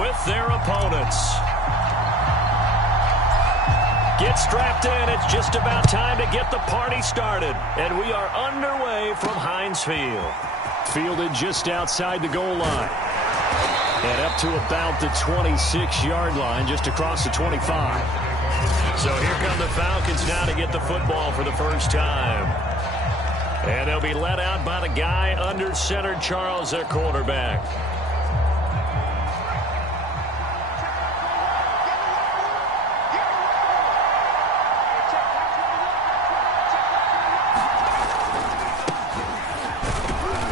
with their opponents. Get strapped in. It's just about time to get the party started. And we are underway from Heinz Field. Fielded just outside the goal line. And up to about the 26-yard line, just across the 25. So here come the Falcons now to get the football for the first time. And they'll be led out by the guy under center, Charles, their quarterback.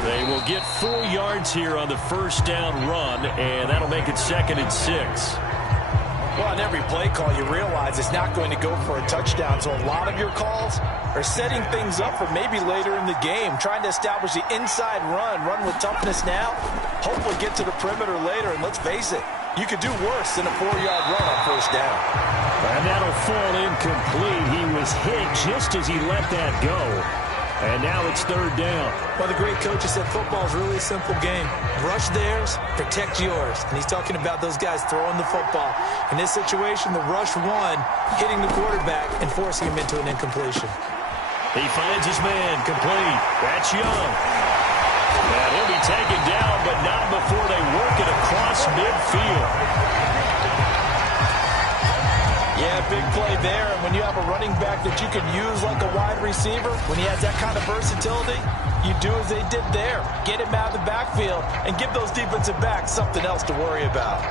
They will get 4 yards here on the first down run, and that'll make it 2nd and 6. Well, on every play call, you realize it's not going to go for a touchdown. So a lot of your calls are setting things up for maybe later in the game, trying to establish the inside run with toughness now, hopefully get to the perimeter later. And let's face it, you could do worse than a 4-yard run on first down. And that'll fall incomplete. He was hit just as he let that go. And now it's 3rd down. Well, the great coach has said football is really a simple game. Rush theirs, protect yours. And he's talking about those guys throwing the football. In this situation, the rush one, hitting the quarterback and forcing him into an incompletion. He finds his man, complete. That's Young. And he'll be taken down, but not before they work it across midfield. Yeah, big play there. And when you have a running back that you can use like a wide receiver, when he has that kind of versatility, you do as they did there. Get him out of the backfield and give those defensive backs something else to worry about.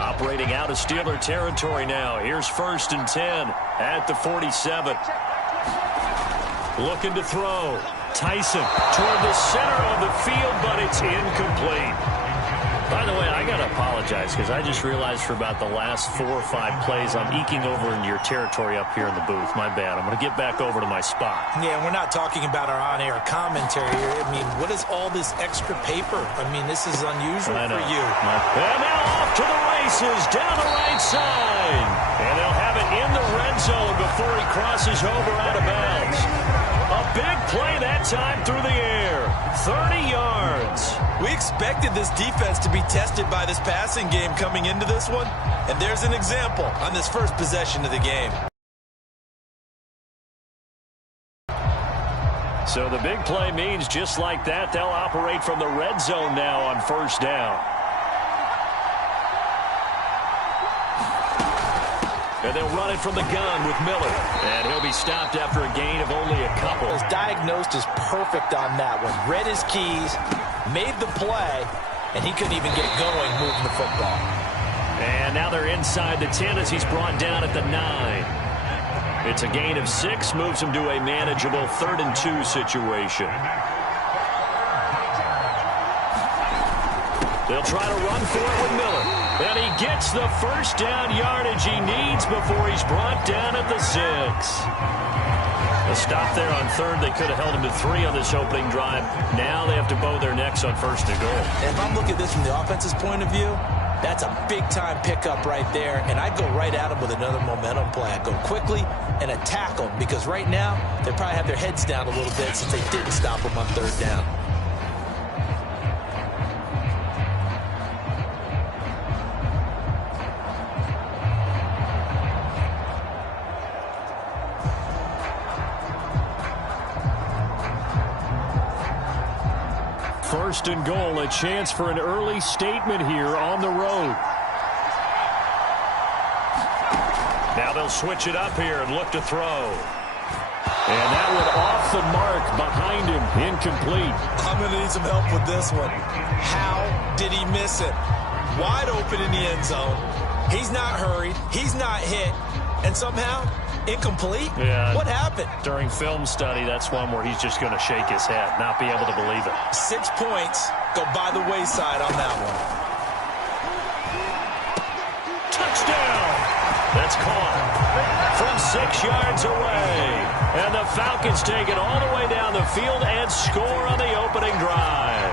Operating out of Steeler territory now. Here's 1st and 10 at the 47. Looking to throw. Tyson toward the center of the field, but it's incomplete. By the way, I got to apologize because I just realized for about the last 4 or 5 plays, I'm eking over into your territory up here in the booth. My bad. I'm going to get back over to my spot. Yeah, we're not talking about our on-air commentary here. I mean, what is all this extra paper? I mean, this is unusual for you. And now off to the races down the right side. And they'll have it in the red zone before he crosses over out of bounds. A big play that time through the air. 30 yards. We expected this defense to be tested by this passing game coming into this one. And there's an example on this first possession of the game. So the big play means just like that, they'll operate from the red zone now on first down. And they'll run it from the gun with Miller. And he'll be stopped after a gain of only a couple. His diagnosed is perfect on that one. Read his keys, made the play, and he couldn't even get going moving the football. And now they're inside the 10 as he's brought down at the 9. It's a gain of 6, moves him to a manageable 3rd and 2 situation. They'll try to run for it with Miller. And he gets the first down yardage he needs before he's brought down at the 6. A stop there on 3rd. They could have held him to 3 on this opening drive. Now they have to bow their necks on 1st and goal. If I'm looking at this from the offense's point of view, that's a big-time pickup right there. And I'd go right at him with another momentum play. I'd go quickly and attack them because right now they probably have their heads down a little bit since they didn't stop him on 3rd down. First and goal, a chance for an early statement here on the road. Now they'll switch it up here and look to throw. And that one off the mark behind him, incomplete. I'm going to need some help with this one. How did he miss it? Wide open in the end zone. He's not hurried. He's not hit. And somehow, incomplete? Yeah. What happened? During film study, that's one where he's just going to shake his head, not be able to believe it. 6 points go by the wayside on that one. Touchdown! That's caught from 6 yards away. And the Falcons take it all the way down the field and score on the opening drive.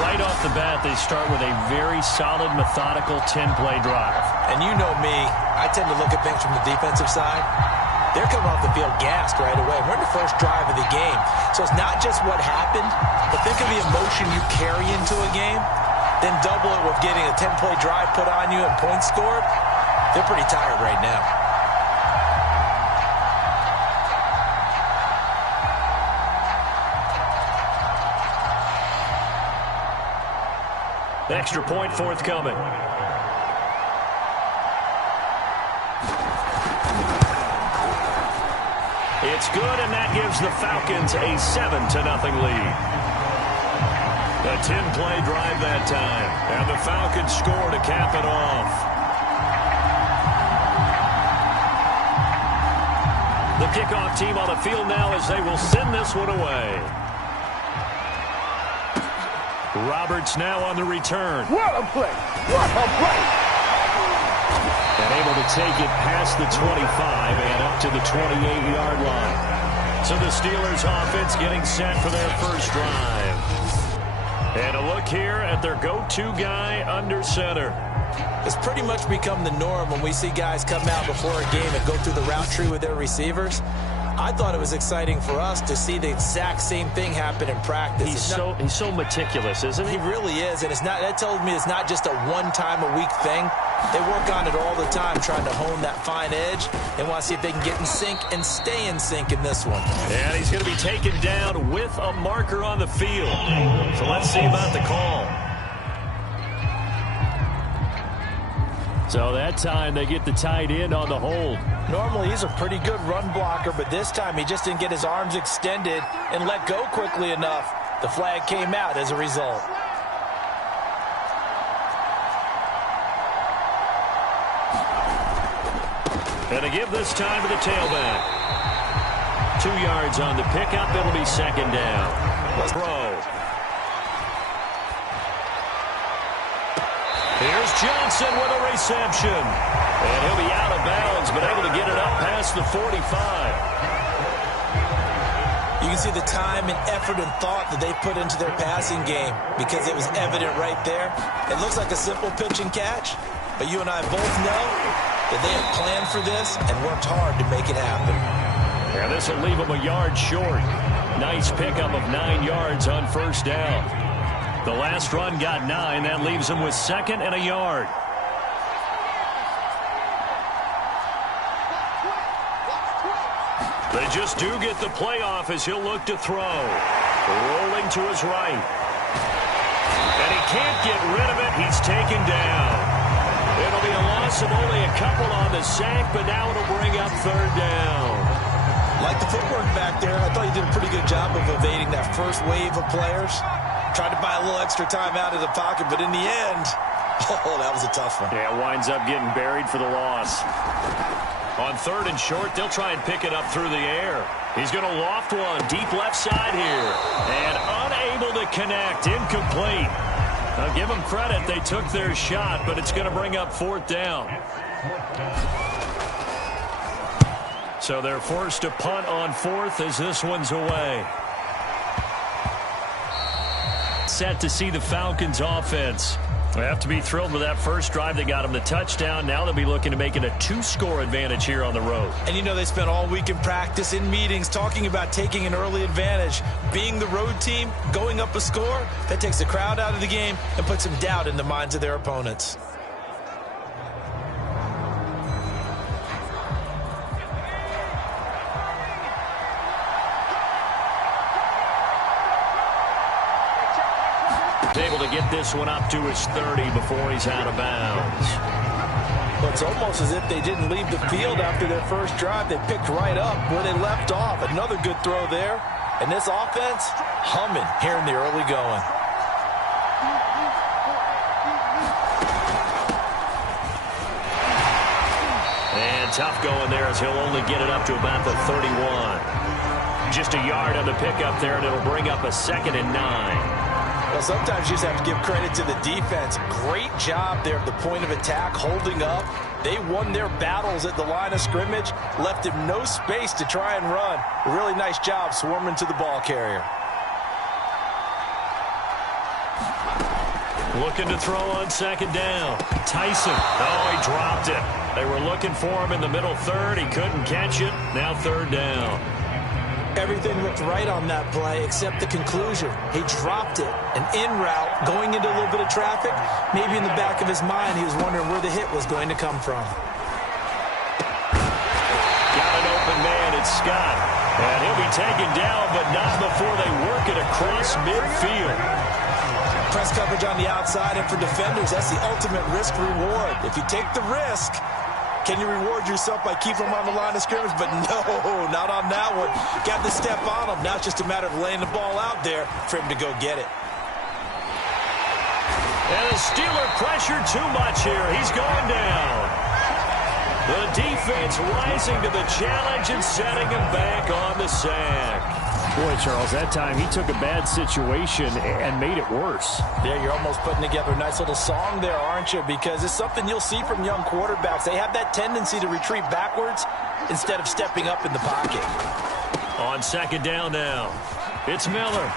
Right off the bat, they start with a very solid, methodical 10-play drive. And you know me, I tend to look at things from the defensive side. They're coming off the field gassed right away. We're in the first drive of the game. So it's not just what happened, but think of the emotion you carry into a game, then double it with getting a 10-play drive put on you and points scored. They're pretty tired right now. Extra point forthcoming. It's good, and that gives the Falcons a 7-0 lead. A 10-play drive that time, and the Falcons score to cap it off. The kickoff team on the field now as they will send this one away. Roberts now on the return. What a play! What a play! And able to take it past the 25 and up to the 28-yard line. So the Steelers offense getting set for their first drive. And a look here at their go-to guy under center. It's pretty much become the norm when we see guys come out before a game and go through the route tree with their receivers. I thought it was exciting for us to see the exact same thing happen in practice. He's so meticulous, isn't he? He really is, and that tells me it's not just a one-time-a-week thing. They work on it all the time, trying to hone that fine edge. They want to see if they can get in sync and stay in sync in this one. And he's going to be taken down with a marker on the field. So let's see about the call. So that time they get the tight end on the hold. Normally he's a pretty good run blocker, but this time he just didn't get his arms extended and let go quickly enough. The flag came out as a result. And they give this time to the tailback. 2 yards on the pickup. It'll be second down. Let's throw. Here's Johnson with a reception. And he'll be out of bounds, but able to get it up past the 45. You can see the time and effort and thought that they put into their passing game because it was evident right there. It looks like a simple pitch and catch, but you and I both know that they have planned for this and worked hard to make it happen. Yeah, this will leave them a yard short. Nice pickup of 9 yards on first down. The last run got 9. That leaves him with second and a yard. They just do get the playoff as he'll look to throw. Rolling to his right. And he can't get rid of it. He's taken down. It'll be a loss of only a couple on the sack, but now it'll bring up third down. Like the footwork back there, I thought he did a pretty good job of evading that first wave of players. Tried to buy a little extra time out of the pocket, but in the end, oh, that was a tough one. Yeah, winds up getting buried for the loss. On third and short, they'll try and pick it up through the air. He's going to loft one deep left side here. And unable to connect, incomplete. Now give them credit, they took their shot, but it's going to bring up fourth down. So they're forced to punt on fourth as this one's away. Set to see the Falcons offense. They have to be thrilled with that first drive. They got them the touchdown. Now they'll be looking to make it a 2-score advantage here on the road. And you know they spent all week in practice, in meetings, talking about taking an early advantage. Being the road team, going up a score, that takes the crowd out of the game and puts some doubt in the minds of their opponents. Able to get this one up to his 30 before he's out of bounds. Well, it's almost as if they didn't leave the field after their first drive. They picked right up where they left off. Another good throw there. And this offense, humming here in the early going. And tough going there as he'll only get it up to about the 31. Just a yard on the pickup there, and it'll bring up a 2nd and 9. Well, sometimes you just have to give credit to the defense. Great job there at the point of attack, holding up. They won their battles at the line of scrimmage, left him no space to try and run. A really nice job swarming to the ball carrier. Looking to throw on second down. Tyson. Oh, he dropped it. They were looking for him in the middle third. He couldn't catch it. Now third down. Every everything looked right on that play except the conclusion. He dropped it. An in route, going into a little bit of traffic. Maybe in the back of his mind, he was wondering where the hit was going to come from. Got an open man, it's Scott. And he'll be taken down, but not before they work it across midfield. Press coverage on the outside, and for defenders, that's the ultimate risk-reward. If you take the risk, can you reward yourself by keeping them on the line of scrimmage? But no, not on that one. Got the step on him. Now it's just a matter of laying the ball out there for him to go get it. And the Steeler pressure too much here. He's going down. The defense rising to the challenge and setting him back on the sack. Boy, Charles, that time he took a bad situation and made it worse. Yeah, you're almost putting together a nice little song there, aren't you? Because it's something you'll see from young quarterbacks. They have that tendency to retreat backwards instead of stepping up in the pocket. On second down now, it's Miller.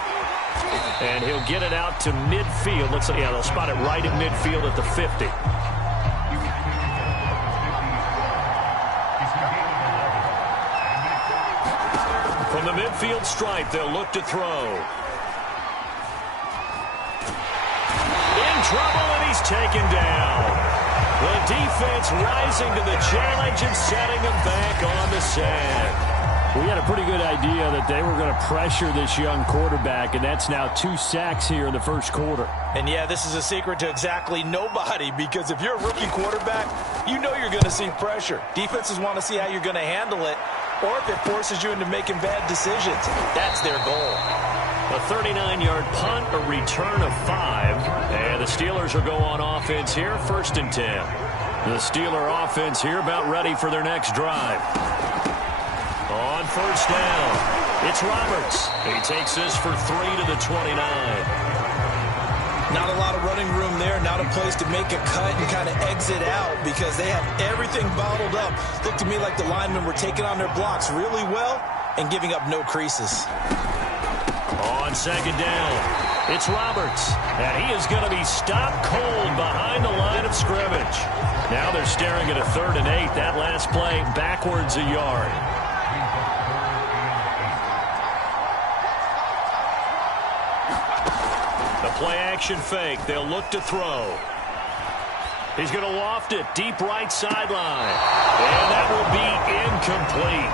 And he'll get it out to midfield. Yeah, they'll spot it right at midfield at the 50. From the midfield stripe, they'll look to throw. In trouble, and he's taken down. The defense rising to the challenge and setting him back on the sack. We had a pretty good idea that they were going to pressure this young quarterback, and that's now 2 sacks here in the first quarter. And, yeah, this is a secret to exactly nobody, because if you're a rookie quarterback, you know you're going to see pressure. Defenses want to see how you're going to handle it, or if it forces you into making bad decisions. That's their goal. A 39-yard punt, a return of 5. And the Steelers will go on offense here, 1st and 10. The Steeler offense here about ready for their next drive. On first down, it's Roberts. He takes this for 3 to the 29. Not a lot of running room there, not a place to make a cut and kind of exit out because they have everything bottled up. Looked to me like the linemen were taking on their blocks really well and giving up no creases. On second down, it's Roberts, and he is going to be stopped cold behind the line of scrimmage. Now they're staring at a 3rd and 8. That last play backwards a yard. The play-action fake. They'll look to throw. He's going to loft it deep right sideline. And that will be incomplete.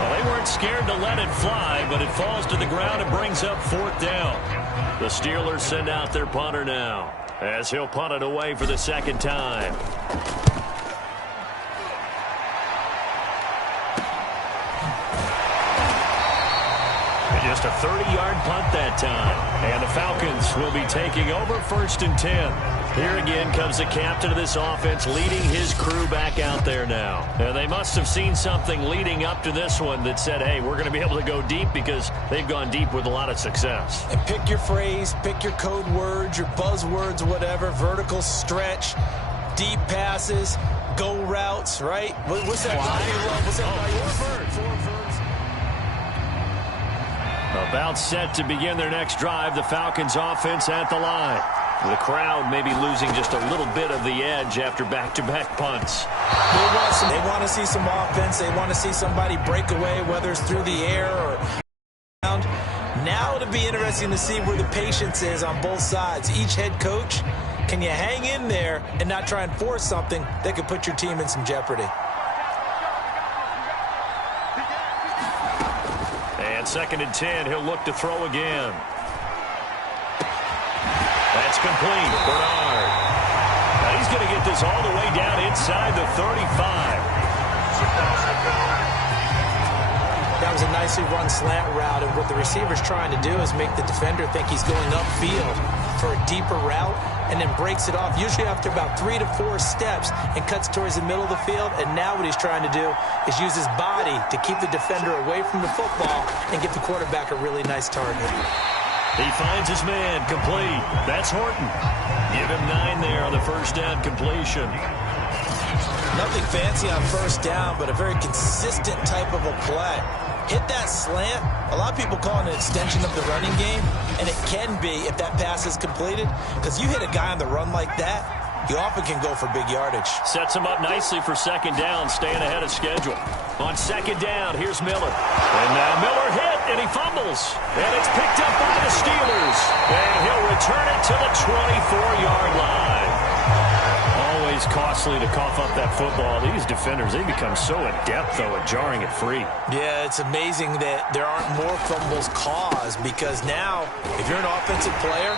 Well, they weren't scared to let it fly, but it falls to the ground and brings up 4th down. The Steelers send out their punter now, as he'll punt it away for the 2nd time. Just a 30-yard punt that time. And the Falcons will be taking over 1st and 10. Here again comes the captain of this offense leading his crew back out there now. And they must have seen something leading up to this one that said, hey, we're going to be able to go deep because they've gone deep with a lot of success. And pick your phrase, pick your code words, your buzzwords, whatever, vertical stretch, deep passes, go routes, right? What's that guy you love? What's that guy you love? Four birds. About set to begin their next drive, the Falcons offense at the line. The crowd may be losing just a little bit of the edge after back-to-back punts. They want to see some offense. They want to see somebody break away, whether it's through the air or around. Now it'll be interesting to see where the patience is on both sides. Each head coach, can you hang in there and not try and force something that could put your team in some jeopardy? And 2nd and 10, he'll look to throw again. That's complete. Bernard. Now he's going to get this all the way down inside the 35. That was a nicely run slant route, and what the receiver's trying to do is make the defender think he's going upfield for a deeper route and then breaks it off, usually after about 3 to 4 steps, and cuts towards the middle of the field. And now what he's trying to do is use his body to keep the defender away from the football and give the quarterback a really nice target. He finds his man, complete. That's Horton. Give him 9 there on the first down completion. Nothing fancy on first down, but a very consistent type of a play. Hit that slant. A lot of people call it an extension of the running game, and it can be if that pass is completed, because you hit a guy on the run like that, you often can go for big yardage. Sets him up nicely for 2nd down, staying ahead of schedule. On 2nd down, here's Miller. And now Miller hit, and he tackles. And it's picked up by the Steelers. And he'll return it to the 24-yard line. Always costly to cough up that football. These defenders, they become so adept, though, at jarring it free. Yeah, it's amazing that there aren't more fumbles caused, because now, if you're an offensive player,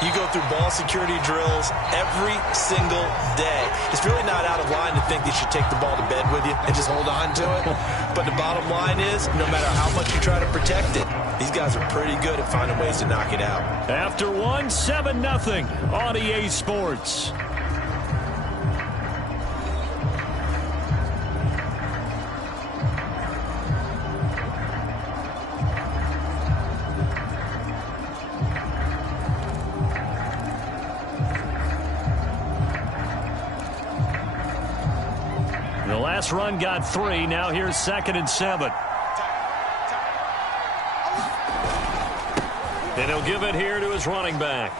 you go through ball security drills every single day. It's really not out of line to think that you should take the ball to bed with you and just hold on to it. But the bottom line is, no matter how much you try to protect it, these guys are pretty good at finding ways to knock it out. After one, 7-0 on EA Sports. The last run got 3. Now here's 2nd and 7. And he'll give it here to his running back.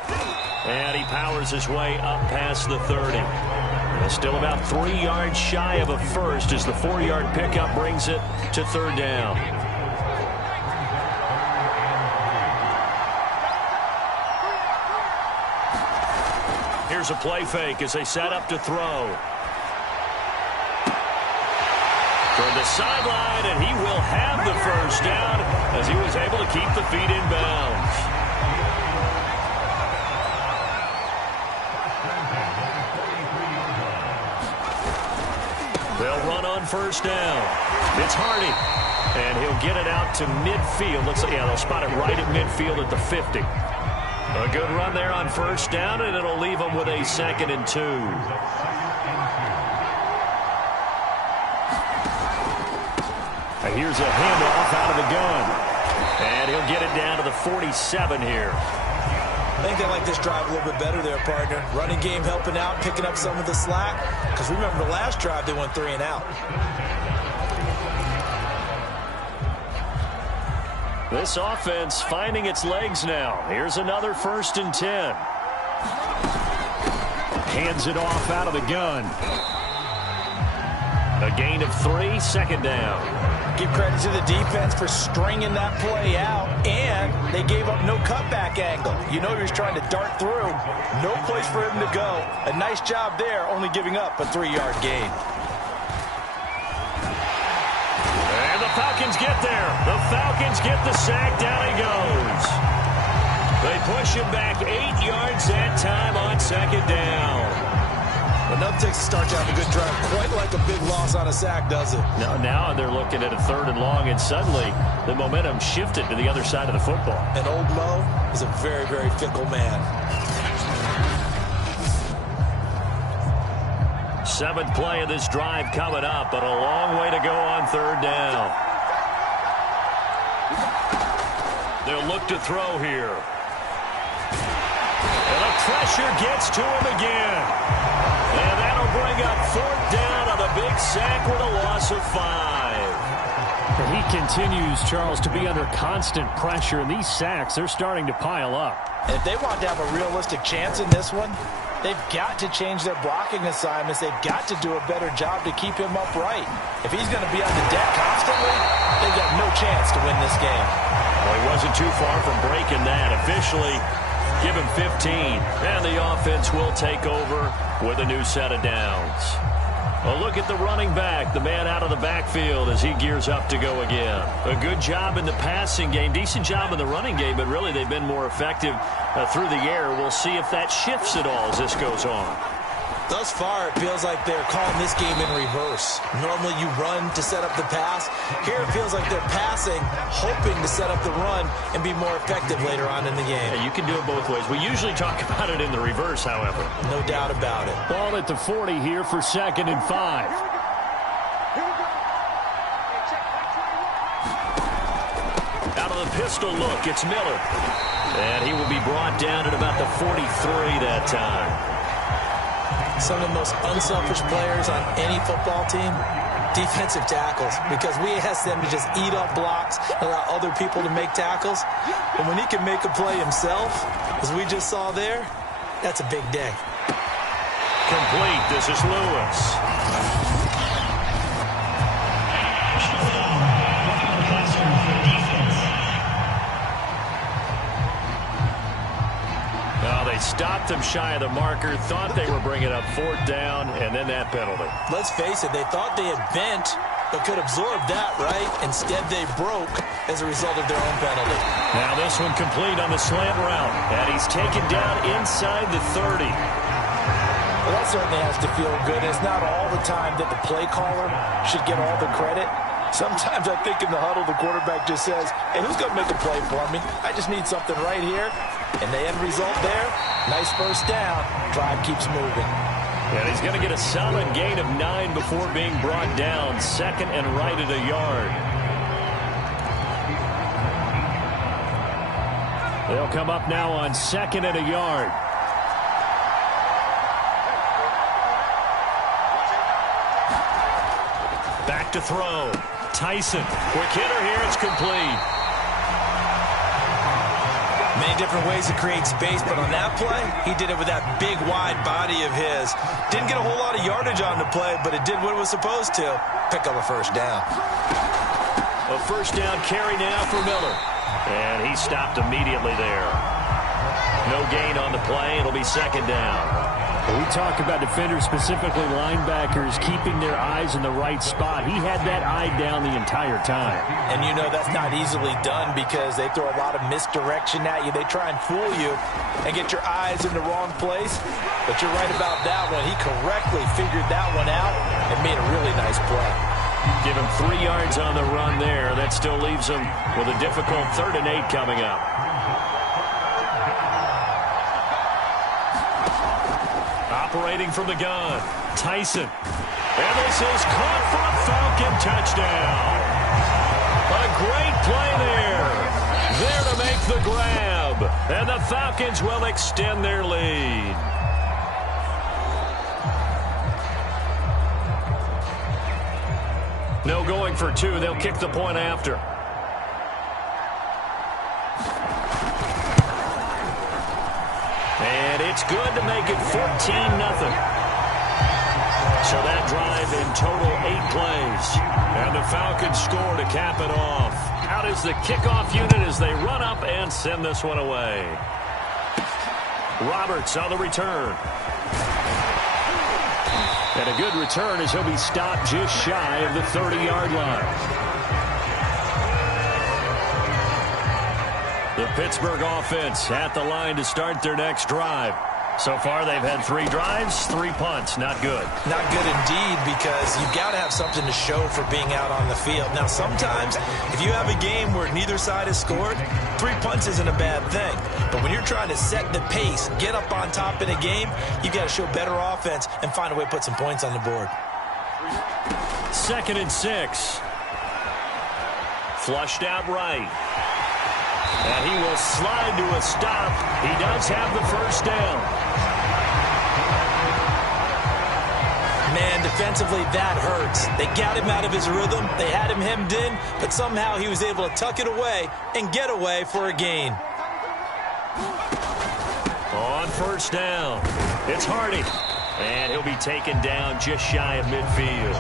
And he powers his way up past the 30. And still about 3 yards shy of a first as the 4-yard pickup brings it to 3rd down. Here's a play fake as they set up to throw. Toward the sideline, and he will have the first down as he was able to keep the feet in bounds. They'll run on 1st down. It's Hardy, and he'll get it out to midfield. Looks like, yeah, they'll spot it right at midfield at the 50. A good run there on 1st down, and it'll leave them with a 2nd and 2. Here's a handoff out of the gun. And he'll get it down to the 47 here. I think they like this drive a little bit better there, partner. Running game helping out, picking up some of the slack. Because remember, the last drive, they went 3 and out. This offense finding its legs now. Here's another 1st and 10. Hands it off out of the gun. A gain of 3, 2nd down. Give credit to the defense for stringing that play out, and they gave up no cutback angle. You know he was trying to dart through. No place for him to go. A nice job there, only giving up a 3-yard gain. And the Falcons get there. The Falcons get the sack. Down he goes. They push him back 8 yards that time on 2nd down. But nothing takes a start to have a good drive quite like a big loss on a sack, does it? No, now they're looking at a 3rd and long, and suddenly the momentum shifted to the other side of the football. And old Mo is a very, very fickle man. 7th play of this drive coming up, but a long way to go on 3rd down. They'll look to throw here. And the pressure gets to him again. And that'll bring up 4th down on a big sack with a loss of 5. And he continues, Charles, to be under constant pressure, and these sacks, they're starting to pile up. And if they want to have a realistic chance in this one, they've got to change their blocking assignments. They've got to do a better job to keep him upright. If he's going to be on the deck constantly, they've got no chance to win this game. Well, he wasn't too far from breaking that. Officially, give him 15. And the offense will take over with a new set of downs. A look at the running back, the man out of the backfield as he gears up to go again. A good job in the passing game, decent job in the running game, but really they've been more effective through the air. We'll see if that shifts at all as this goes on. Thus far, it feels like they're calling this game in reverse. Normally you run to set up the pass. Here it feels like they're passing, hoping to set up the run and be more effective later on in the game. Yeah, you can do it both ways. We usually talk about it in the reverse, however. No doubt about it. Ball at the 40 here for 2nd and 5. Out of the pistol look, it's Miller. And he will be brought down at about the 43 that time. Some of the most unselfish players on any football team, defensive tackles, because we ask them to just eat up blocks, allow other people to make tackles. But when he can make a play himself, as we just saw there, that's a big day. Complete. This is Lewis. stopped them shy of the marker, thought they were bringing up 4th down, and then that penalty. Let's face it, they thought they had bent but could absorb that, right? Instead, they broke as a result of their own penalty. Now this one complete on the slant route, and he's taken down inside the 30. Well, that certainly has to feel good. It's not all the time that the play caller should get all the credit. Sometimes I think in the huddle, the quarterback just says, hey, who's going to make a play for me? I just need something right here. And the end result there, nice first down. Drive keeps moving. And he's going to get a solid gain of 9 before being brought down. 2nd and right at a yard. They'll come up now on 2nd and a yard. Back to throw. Tyson. Quick hitter here. It's complete. Many different ways to create space, but on that play, he did it with that big, wide body of his. Didn't get a whole lot of yardage on the play, but it did what it was supposed to. Pick up a first down. A first down carry now for Miller. And he stopped immediately there. No gain on the play. It'll be 2nd down. We talk about defenders, specifically linebackers, keeping their eyes in the right spot. He had that eye down the entire time. And you know that's not easily done because they throw a lot of misdirection at you. They try and fool you and get your eyes in the wrong place. But you're right about that one. He correctly figured that one out and made a really nice play. Give him 3 yards on the run there. That still leaves him with a difficult 3rd and 8 coming up. Operating from the gun, Tyson. And this is caught for a Falcon touchdown. A great play there. There to make the grab. And the Falcons will extend their lead. No going for 2. They'll kick the point after. And it's good to make it 14-0. So that drive in total 8 plays. And the Falcons score to cap it off. Out is the kickoff unit as they run up and send this one away. Roberts on the return. And a good return as he'll be stopped just shy of the 30-yard line. The Pittsburgh offense at the line to start their next drive. So far, they've had 3 drives, 3 punts. Not good. Not good indeed, because you've got to have something to show for being out on the field. Now, sometimes, if you have a game where neither side has scored, 3 punts isn't a bad thing. But when you're trying to set the pace, get up on top in a game, you've got to show better offense and find a way to put some points on the board. 2nd and 6. Flushed out right. And he will slide to a stop. He does have the first down. Man, defensively, that hurts. They got him out of his rhythm. They had him hemmed in, but somehow he was able to tuck it away and get away for a gain. On first down, it's Hardy. And he'll be taken down just shy of midfield.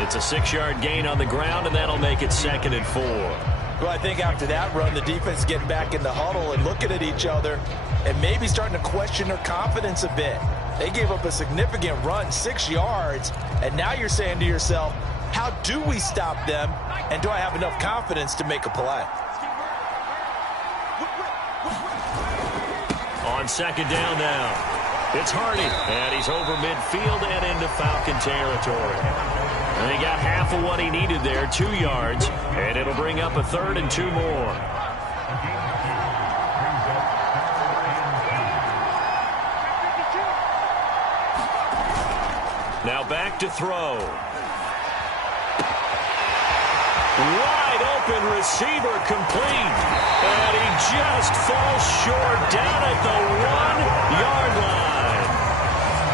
It's a 6-yard gain on the ground, and that'll make it 2nd and 4. Well, I think after that run, the defense getting back in the huddle and looking at each other and maybe starting to question their confidence a bit. They gave up a significant run, 6 yards, and now you're saying to yourself, how do we stop them, and do I have enough confidence to make a play? On 2nd down now, it's Hardy, and he's over midfield and into Falcon territory. And he got half of what he needed there, 2 yards, and it'll bring up a 3rd and 2 more. Now back to throw. Wide open receiver complete. And he just falls short down at the 1-yard line.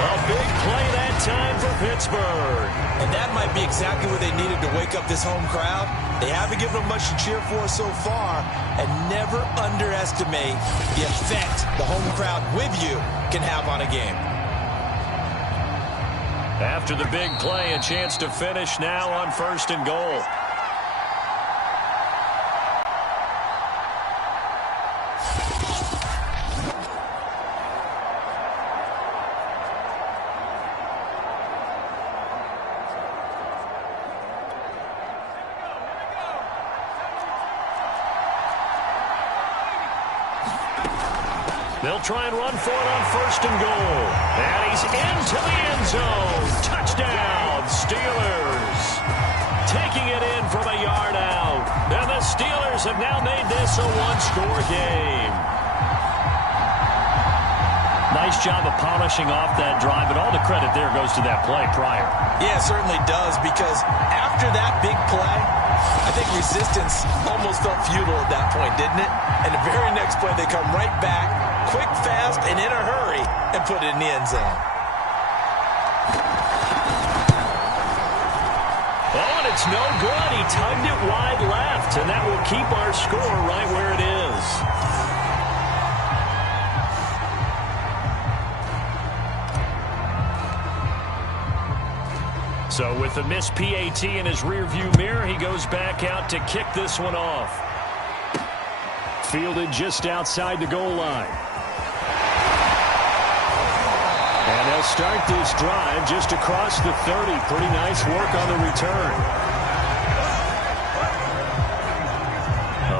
A big play that time for Pittsburgh. And that might be exactly what they needed to wake up this home crowd. They haven't given them much to cheer for so far. And never underestimate the effect the home crowd with you can have on a game. After the big play, a chance to finish now on 1st and goal. They'll try and run for it on 1st and goal. And he's into the end zone. Touchdown, Steelers. Taking it in from a yard out. And the Steelers have now made this a one-score game. Nice job of polishing off that drive, but all the credit there goes to that play prior. Yeah, it certainly does, because after that big play, I think resistance almost felt futile at that point, didn't it? And the very next play, they come right back, quick, fast, and in a hurry, and put it in the end zone. Oh, and it's no good. He tugged it wide left, and that will keep our score right where it is. So with the missed PAT in his rearview mirror, he goes back out to kick this one off. Fielded just outside the goal line. And they'll start this drive just across the 30. Pretty nice work on the return.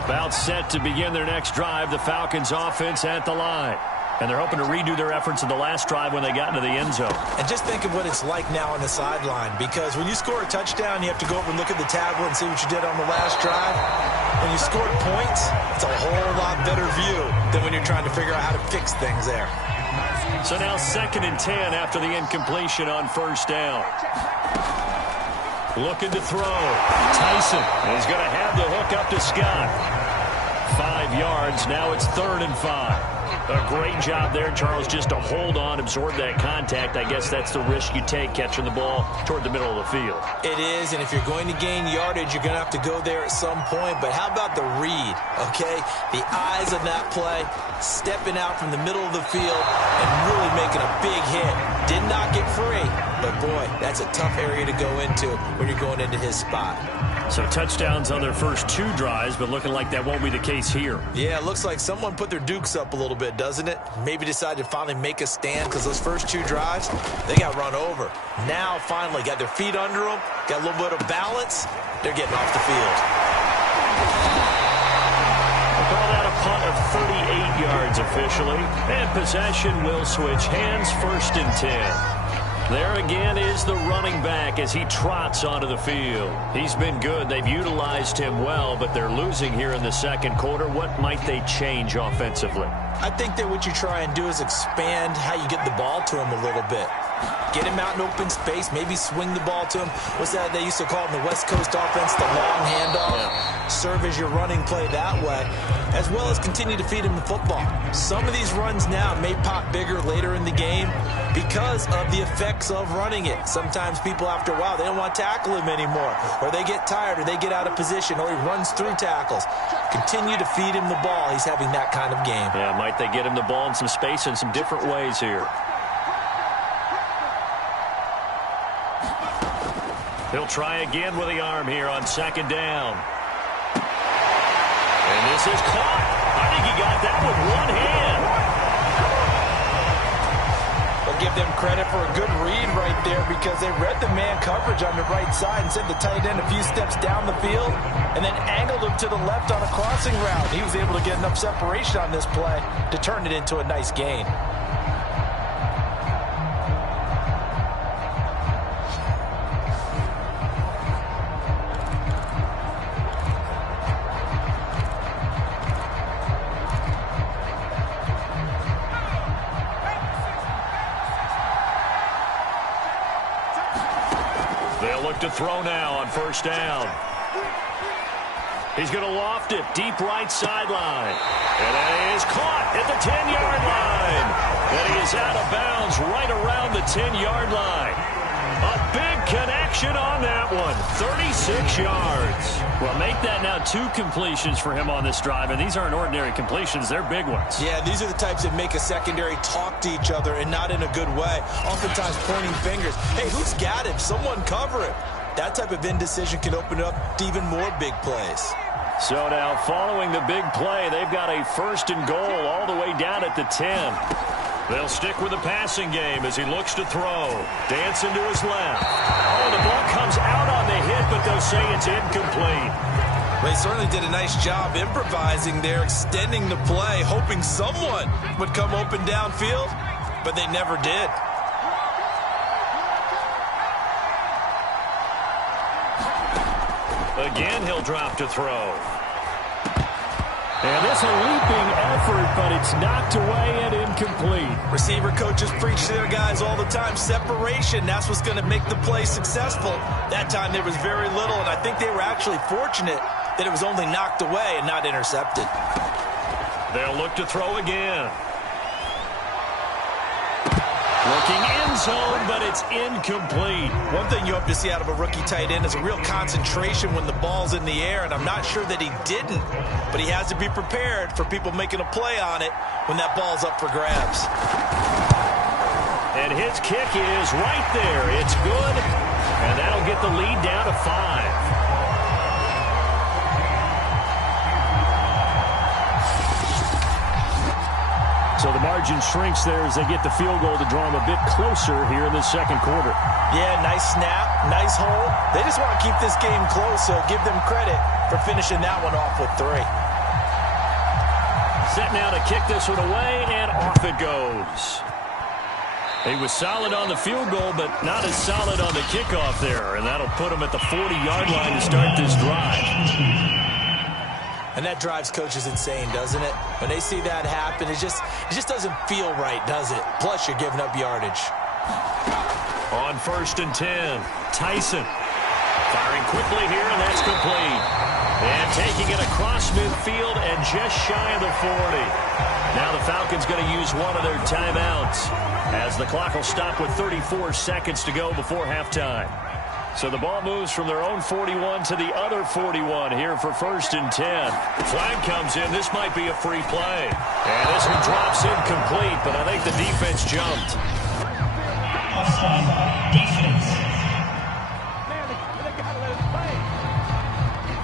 About set to begin their next drive, the Falcons offense at the line. And they're hoping to redo their efforts in the last drive when they got into the end zone. And just think of what it's like now on the sideline, because when you score a touchdown, you have to go over and look at the tablet and see what you did on the last drive. When you scored points, it's a whole lot better view than when you're trying to figure out how to fix things there. So now 2nd and 10 after the incompletion on 1st down. Looking to throw. Tyson is going to have the hook up to Scott. 5 yards. Now it's 3rd and 5. A great job there, Charles, just to hold on, absorb that contact. I guess that's the risk you take, catching the ball toward the middle of the field. It is, and if you're going to gain yardage, you're going to have to go there at some point. But how about the read, okay? The eyes of that play, stepping out from the middle of the field and really making a big hit. Did not get free, but boy, that's a tough area to go into when you're going into his spot. So touchdowns on their first 2 drives, but looking like that won't be the case here. Yeah, it looks like someone put their dukes up a little bit, doesn't it? Maybe decided to finally make a stand, because those first 2 drives, they got run over. Now, finally, got their feet under them, got a little bit of balance. They're getting off the field. We'll call that a punt of 38 yards officially. And possession will switch hands, 1st and 10. There again is the running back as he trots onto the field. He's been good. They've utilized him well, but they're losing here in the 2nd quarter. What might they change offensively? I think that what you try and do is expand how you get the ball to him a little bit. Get him out in open space, maybe swing the ball to him. What's that they used to call in the West Coast offense, the long handoff? Yeah. Serve as your running play that way, as well as continue to feed him the football. Some of these runs now may pop bigger later in the game because of the effects of running it. Sometimes people, after a while, they don't want to tackle him anymore, or they get tired, or they get out of position, or he runs through tackles. Continue to feed him the ball. He's having that kind of game. Yeah, might they get him the ball in some space in some different ways here. He'll try again with the arm here on 2nd down. And this is caught. I think he got that with one hand. We'll give them credit for a good read right there, because they read the man coverage on the right side and sent the tight end a few steps down the field and then angled him to the left on a crossing route. He was able to get enough separation on this play to turn it into a nice gain. To throw now on 1st down. He's going to loft it deep right sideline. And it is caught at the 10-yard line. And he is out of bounds right around the 10-yard line. A big connection on that one. 36 yards. Well, make that now 2 completions for him on this drive, and these aren't ordinary completions. They're big ones. Yeah, these are the types that make a secondary talk to each other, and not in a good way. Oftentimes pointing fingers. Hey, who's got him? Someone cover him. That type of indecision can open up to even more big plays. So now following the big play, they've got a 1st and goal all the way down at the 10. They'll stick with the passing game as he looks to throw. Dancing to his left. Oh, the ball comes out on the hit, but they'll say it's incomplete. They certainly did a nice job improvising there, extending the play, hoping someone would come open downfield, but they never did. Again, he'll drop to throw. And this a leaping effort, but it's knocked away and incomplete. Receiver coaches preach to their guys all the time. Separation, that's what's going to make the play successful. That time there was very little, and I think they were actually fortunate that it was only knocked away and not intercepted. They'll look to throw again. Looking end zone, but it's incomplete. One thing you hope to see out of a rookie tight end is a real concentration when the ball's in the air, and I'm not sure that he didn't, but he has to be prepared for people making a play on it when that ball's up for grabs. And his kick is right there. It's good, and that'll get the lead down to 5. So the margin shrinks there as they get the field goal to draw them a bit closer here in the second quarter. Yeah, nice snap, nice hold. They just want to keep this game close, so give them credit for finishing that one off with 3. Set now to kick this one away, and off it goes. He was solid on the field goal, but not as solid on the kickoff there, and that'll put him at the 40-yard line to start this drive. And that drives coaches insane, doesn't it? When they see that happen, it just doesn't feel right, does it? Plus, you're giving up yardage. On 1st and 10, Tyson firing quickly here, and that's complete. And taking it across midfield and just shy of the 40. Now the Falcons going to use one of their timeouts as the clock will stop with 34 seconds to go before halftime. So the ball moves from their own 41 to the other 41 here for 1st and 10. Flag comes in. This might be a free play. And this one drops incomplete, but I think the defense jumped. Offside defense.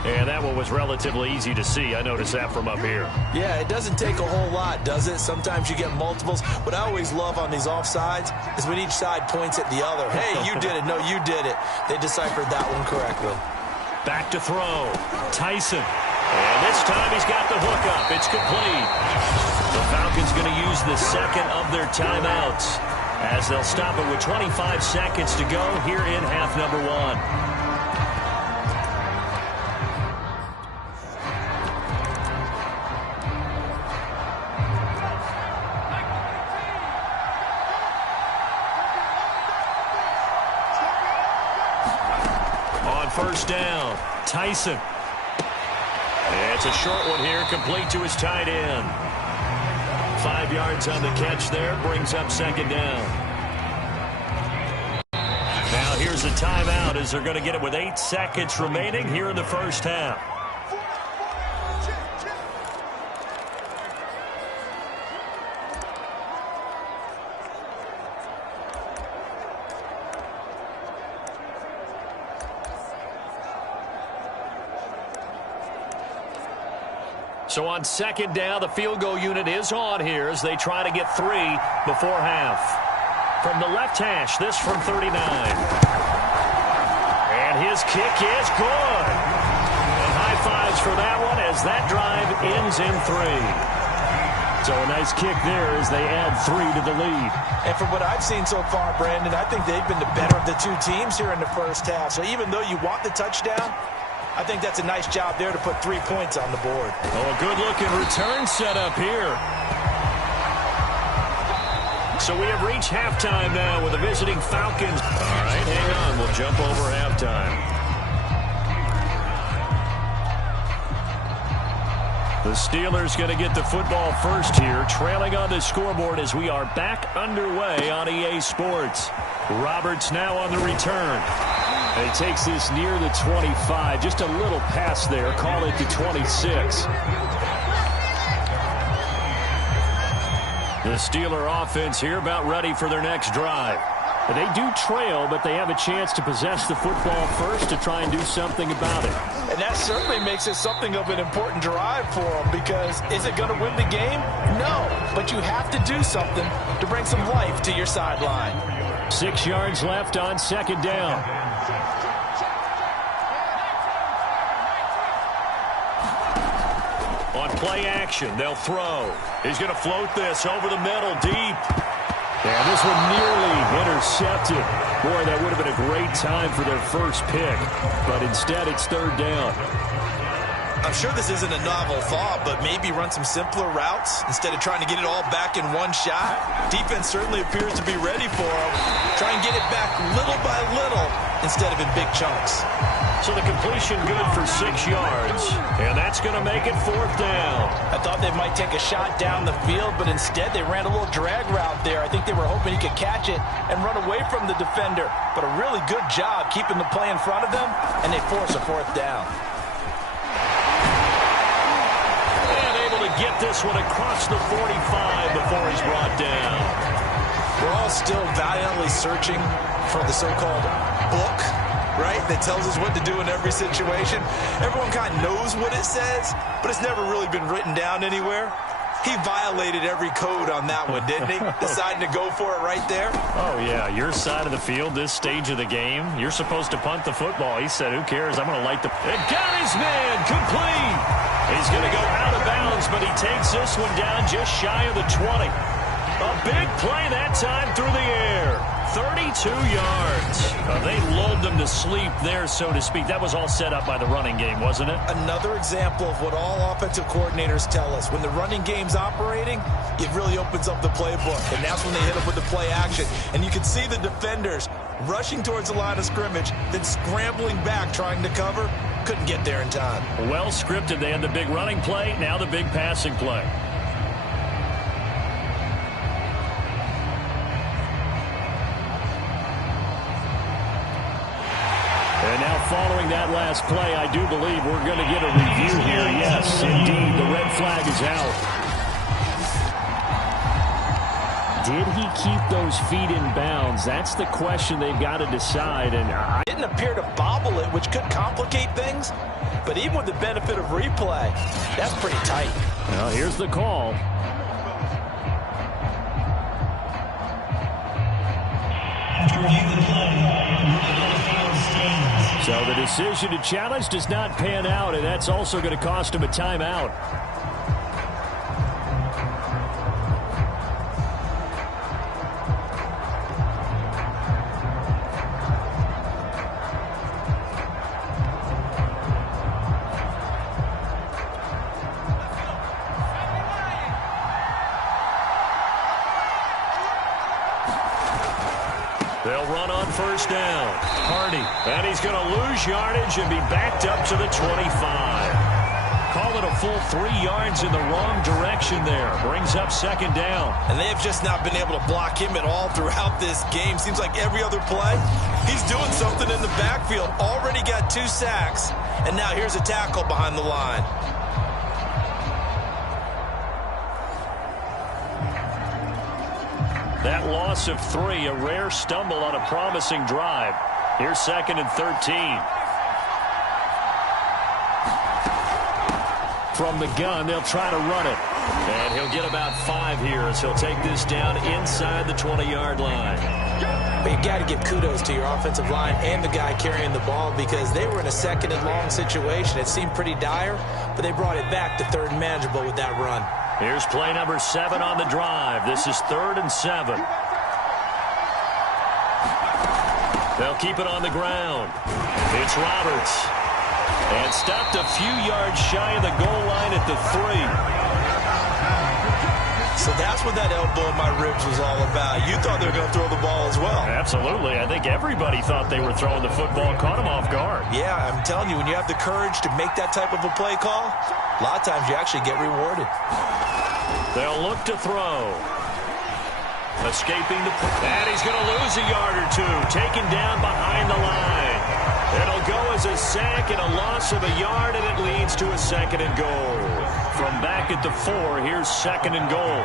And that one was relatively easy to see. I noticed that from up here. Yeah, it doesn't take a whole lot, does it? Sometimes you get multiples. What I always love on these offsides is when each side points at the other. Hey, you did it. No, you did it. They deciphered that one correctly. Back to throw. Tyson. And this time he's got the hook up. It's complete. The Falcons going to use the second of their timeouts as they'll stop it with 25 seconds to go here in half number 1. First down, Tyson. It's a short one here, complete to his tight end. 5 yards on the catch there, brings up 2nd down. Now here's a timeout as they're going to get it with 8 seconds remaining here in the first half. So on 2nd down, the field goal unit is on here as they try to get 3 before half. From the left hash, this from 39. And his kick is good. And high fives for that one as that drive ends in 3. So a nice kick there as they add 3 to the lead. And from what I've seen so far, Brandon, I think they've been the better of the 2 teams here in the first half. So even though you want the touchdown, I think that's a nice job there to put 3 points on the board. Oh, a good-looking return set up here. So we have reached halftime now with the visiting Falcons. All right, hang on. We'll jump over halftime. The Steelers going to get the football first here, trailing on the scoreboard as we are back underway on EA Sports. Roberts now on the return. And he takes this near the 25. Just a little pass there. Call it the 26. The Steeler offense here about ready for their next drive. They do trail, but they have a chance to possess the football first to try and do something about it. And that certainly makes it something of an important drive for them because is it going to win the game? No, but you have to do something to bring some life to your sideline. 6 yards left on 2nd down. On play action, they'll throw. He's going to float this over the middle, deep. And this one nearly intercepted. Boy, that would have been a great time for their first pick. But instead, it's third down. I'm sure this isn't a novel thought, but maybe run some simpler routes instead of trying to get it all back in one shot. Defense certainly appears to be ready for them. Try and get it back little by little instead of in big chunks. So the completion good for 6 yards, and that's going to make it fourth down. I thought they might take a shot down the field, but instead they ran a little drag route there. I think they were hoping he could catch it and run away from the defender. But a really good job keeping the play in front of them, and they force a fourth down. Get this one across the 45 before he's brought down. We're all still valiantly searching for the so-called book, right, that tells us what to do in every situation. Everyone kind of knows what it says, but it's never really been written down anywhere. He violated every code on that one, didn't he? Deciding to go for it right there. Oh, yeah, your side of the field, this stage of the game, you're supposed to punt the football. He said, who cares? I'm going to light the... It got his man, complete. He's going to go out of bounds, but he takes this one down just shy of the 20. A big play that time through the air. 32 yards. They lulled them to sleep there, so to speak. That was all set up by the running game, wasn't it? Another example of what all offensive coordinators tell us. When the running game's operating, it really opens up the playbook. And that's when they hit them with the play action. And you can see the defenders rushing towards the line of scrimmage, then scrambling back trying to cover. Couldn't get there in time. Well scripted. They had the big running play, now the big passing play. And now following that last play, I do believe we're going to get a review here. Yes, indeed, the red flag is out. Did he keep those feet in bounds? That's the question they've got to decide. And didn't appear to bobble it, which could complicate things. But even with the benefit of replay, that's pretty tight. Well, here's the call. So the decision to challenge does not pan out, and that's also going to cost him a timeout. They'll run on first down. Hardy. And he's going to lose yardage and be backed up to the 25. Call it a full 3 yards in the wrong direction there. Brings up second down. And they have just not been able to block him at all throughout this game. Seems like every other play, he's doing something in the backfield. Already got 2 sacks. And now here's a tackle behind the line. That loss of 3, a rare stumble on a promising drive. Here's 2nd and 13. From the gun, they'll try to run it. And he'll get about 5 here as he'll take this down inside the 20-yard line. But you got to give kudos to your offensive line and the guy carrying the ball because they were in a 2nd and long situation. It seemed pretty dire, but they brought it back to 3rd and manageable with that run. Here's play number 7 on the drive. This is 3rd and 7. They'll keep it on the ground. It's Roberts. And stopped a few yards shy of the goal line at the 3. So that's what that elbow in my ribs was all about. You thought they were going to throw the ball as well. Absolutely. I think everybody thought they were throwing the football and caught him off guard. Yeah, I'm telling you, when you have the courage to make that type of a play call, a lot of times you actually get rewarded. They'll look to throw. Escaping the... And he's going to lose a yard or 2. Taken down behind the line. It'll go as a sack and a loss of a yard, and it leads to a 2nd and goal. From back at the 4, here's 2nd and goal.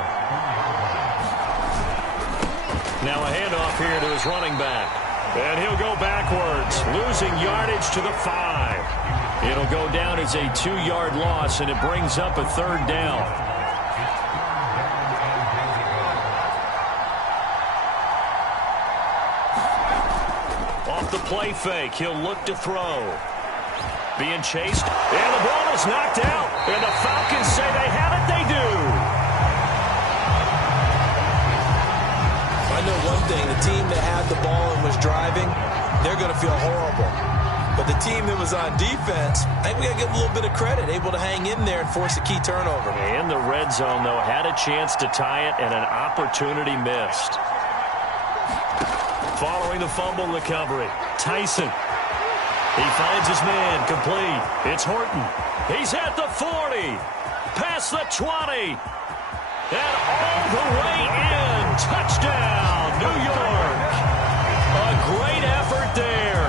Now a handoff here to his running back. And he'll go backwards, losing yardage to the 5. It'll go down as a 2-yard loss, and it brings up a 3rd down. The play fake. He'll look to throw. Being chased. And the ball is knocked out. And the Falcons say they're going to feel horrible. But the team that was on defense, I think we got to give them a little bit of credit, able to hang in there and force a key turnover. In the red zone, though, had a chance to tie it and an opportunity missed. Following the fumble recovery, Tyson. He finds his man, complete. It's Horton. He's at the 40, past the 20, and all the way in. Touchdown, New York. A great effort there.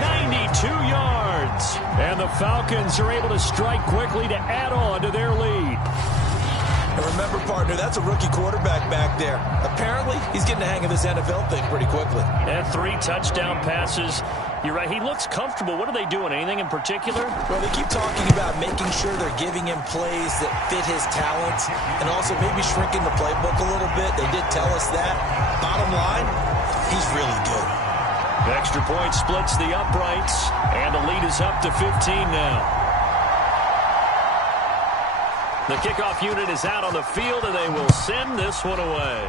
92 yards. And the Falcons are able to strike quickly to add on to their lead. And remember, partner, that's a rookie quarterback back there. Apparently, he's getting the hang of this NFL thing pretty quickly. And 3 touchdown passes. You're right, he looks comfortable. What are they doing? Anything in particular? Well, they keep talking about making sure they're giving him plays that fit his talents and also maybe shrinking the playbook a little bit. They did tell us that. Bottom line, he's really good. Extra point splits the uprights, and the lead is up to 15 now. The kickoff unit is out on the field, and they will send this one away.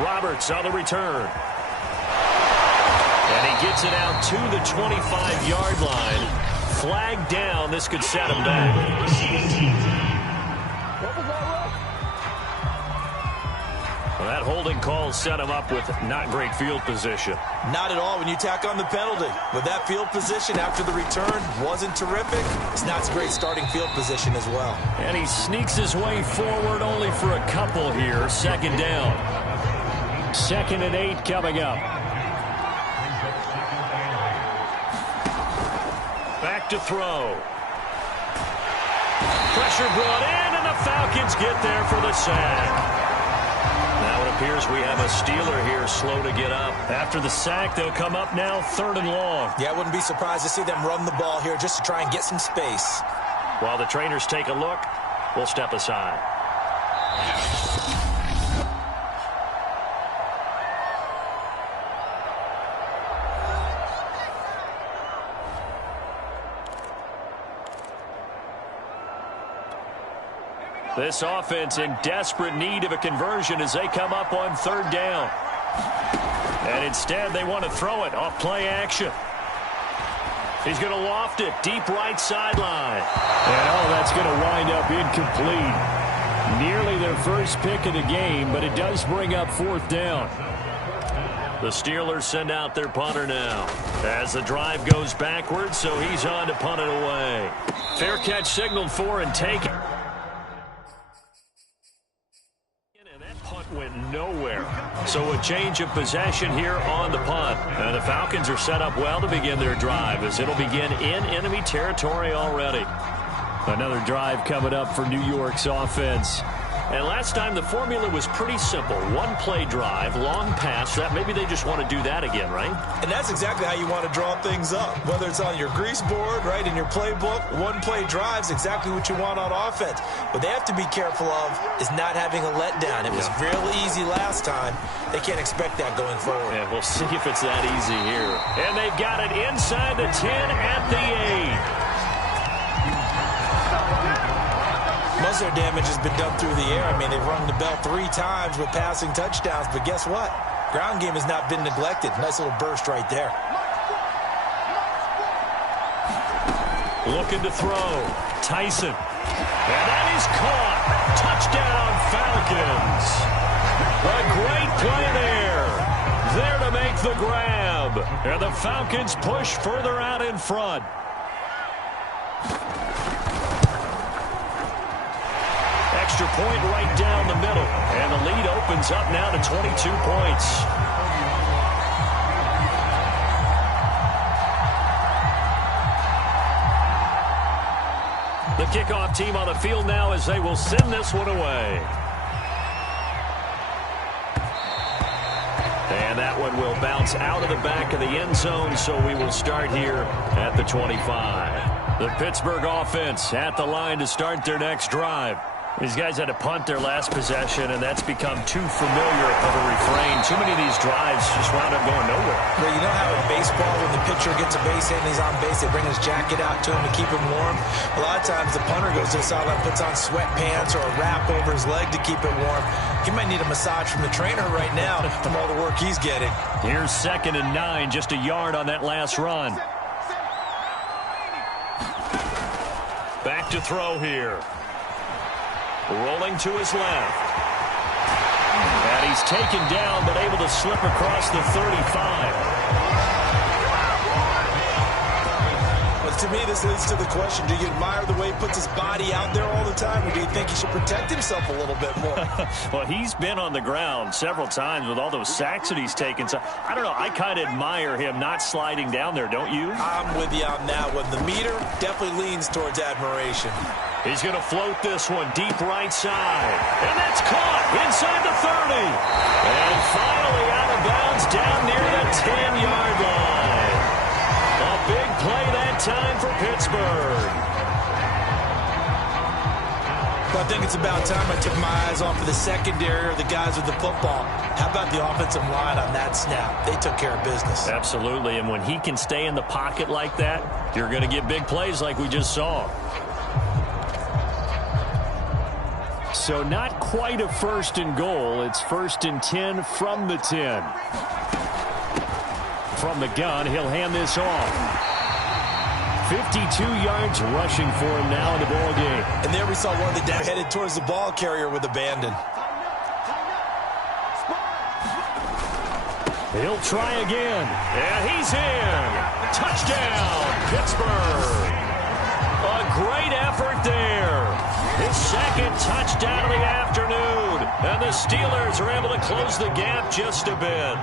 Roberts on the return. And he gets it out to the 25-yard line. Flag down. This could set him back. Well, that holding call set him up with not great field position. Not at all when you tack on the penalty. With that field position after the return wasn't terrific. It's not a great starting field position as well. And he sneaks his way forward only for a couple here. Second down. 2nd and 8 coming up. Back to throw. Pressure brought in, and the Falcons get there for the sack. Now it appears we have a Steeler here slow to get up. After the sack, they'll come up now 3rd and long. Yeah, I wouldn't be surprised to see them run the ball here just to try and get some space. While the trainers take a look, we'll step aside. This offense in desperate need of a conversion as they come up on 3rd down. And instead, they want to throw it off play action. He's going to loft it deep right sideline. And that's going to wind up incomplete. Nearly their first pick of the game, but it does bring up 4th down. The Steelers send out their punter now as the drive goes backwards, so he's on to punt it away. Fair catch signaled for and taken. Went nowhere. So a change of possession here on the punt. And the Falcons are set up well to begin their drive as it'll begin in enemy territory already. Another drive coming up for New York's offense. And last time the formula was pretty simple. 1-play drive, long pass. That maybe they just want to do that again, right? And that's exactly how you want to draw things up. Whether it's on your grease board, right, in your playbook, 1-play drive is exactly what you want on offense. What they have to be careful of is not having a letdown. It was real easy last time. They can't expect that going forward. Yeah, we'll see if it's that easy here. And they've got it inside the 10 at the 8. Most of their damage has been done through the air. I mean, they've rung the bell 3 times with passing touchdowns, but guess what? Ground game has not been neglected. Nice little burst right there. Looking to throw. Tyson. And that is caught. Touchdown, Falcons. A great play there. There to make the grab. And the Falcons push further out in front. Extra point right down the middle. And the lead opens up now to 22 points. The kickoff team on the field now as they will send this one away. And that one will bounce out of the back of the end zone, so we will start here at the 25. The Pittsburgh offense at the line to start their next drive. These guys had to punt their last possession, and that's become too familiar of a refrain. Too many of these drives just wound up going nowhere. Well, you know how in baseball, when the pitcher gets a base hit and he's on base, they bring his jacket out to him to keep him warm. A lot of times the punter goes to the sideline, puts on sweatpants or a wrap over his leg to keep it warm. He might need a massage from the trainer right now from all the work he's getting. Here's 2nd and 9, just a yard on that last run. Back to throw here. Rolling to his left. And he's taken down, but able to slip across the 35. But to me, this leads to the question, do you admire the way he puts his body out there all the time, or do you think he should protect himself a little bit more? Well, he's been on the ground several times with all those sacks that he's taken. So, I don't know, I kind of admire him not sliding down there, don't you? I'm with you on that one. The meter definitely leans towards admiration. He's going to float this one deep right side. And that's caught inside the 30. And finally out of bounds down near the 10-yard line. A big play that time for Pittsburgh. But I think it's about time I took my eyes off of the secondary or the guys with the football. How about the offensive line on that snap? They took care of business. Absolutely, and when he can stay in the pocket like that, you're going to get big plays like we just saw. So not quite a 1st and goal. It's 1st and 10 from the 10. From the gun, he'll hand this off. 52 yards rushing for him now in the ball game. And there we saw one of the down headed towards the ball carrier with abandon. He'll try again. And he's in. Touchdown, Pittsburgh. A great effort there. His 2nd touchdown of the afternoon. And the Steelers are able to close the gap just a bit.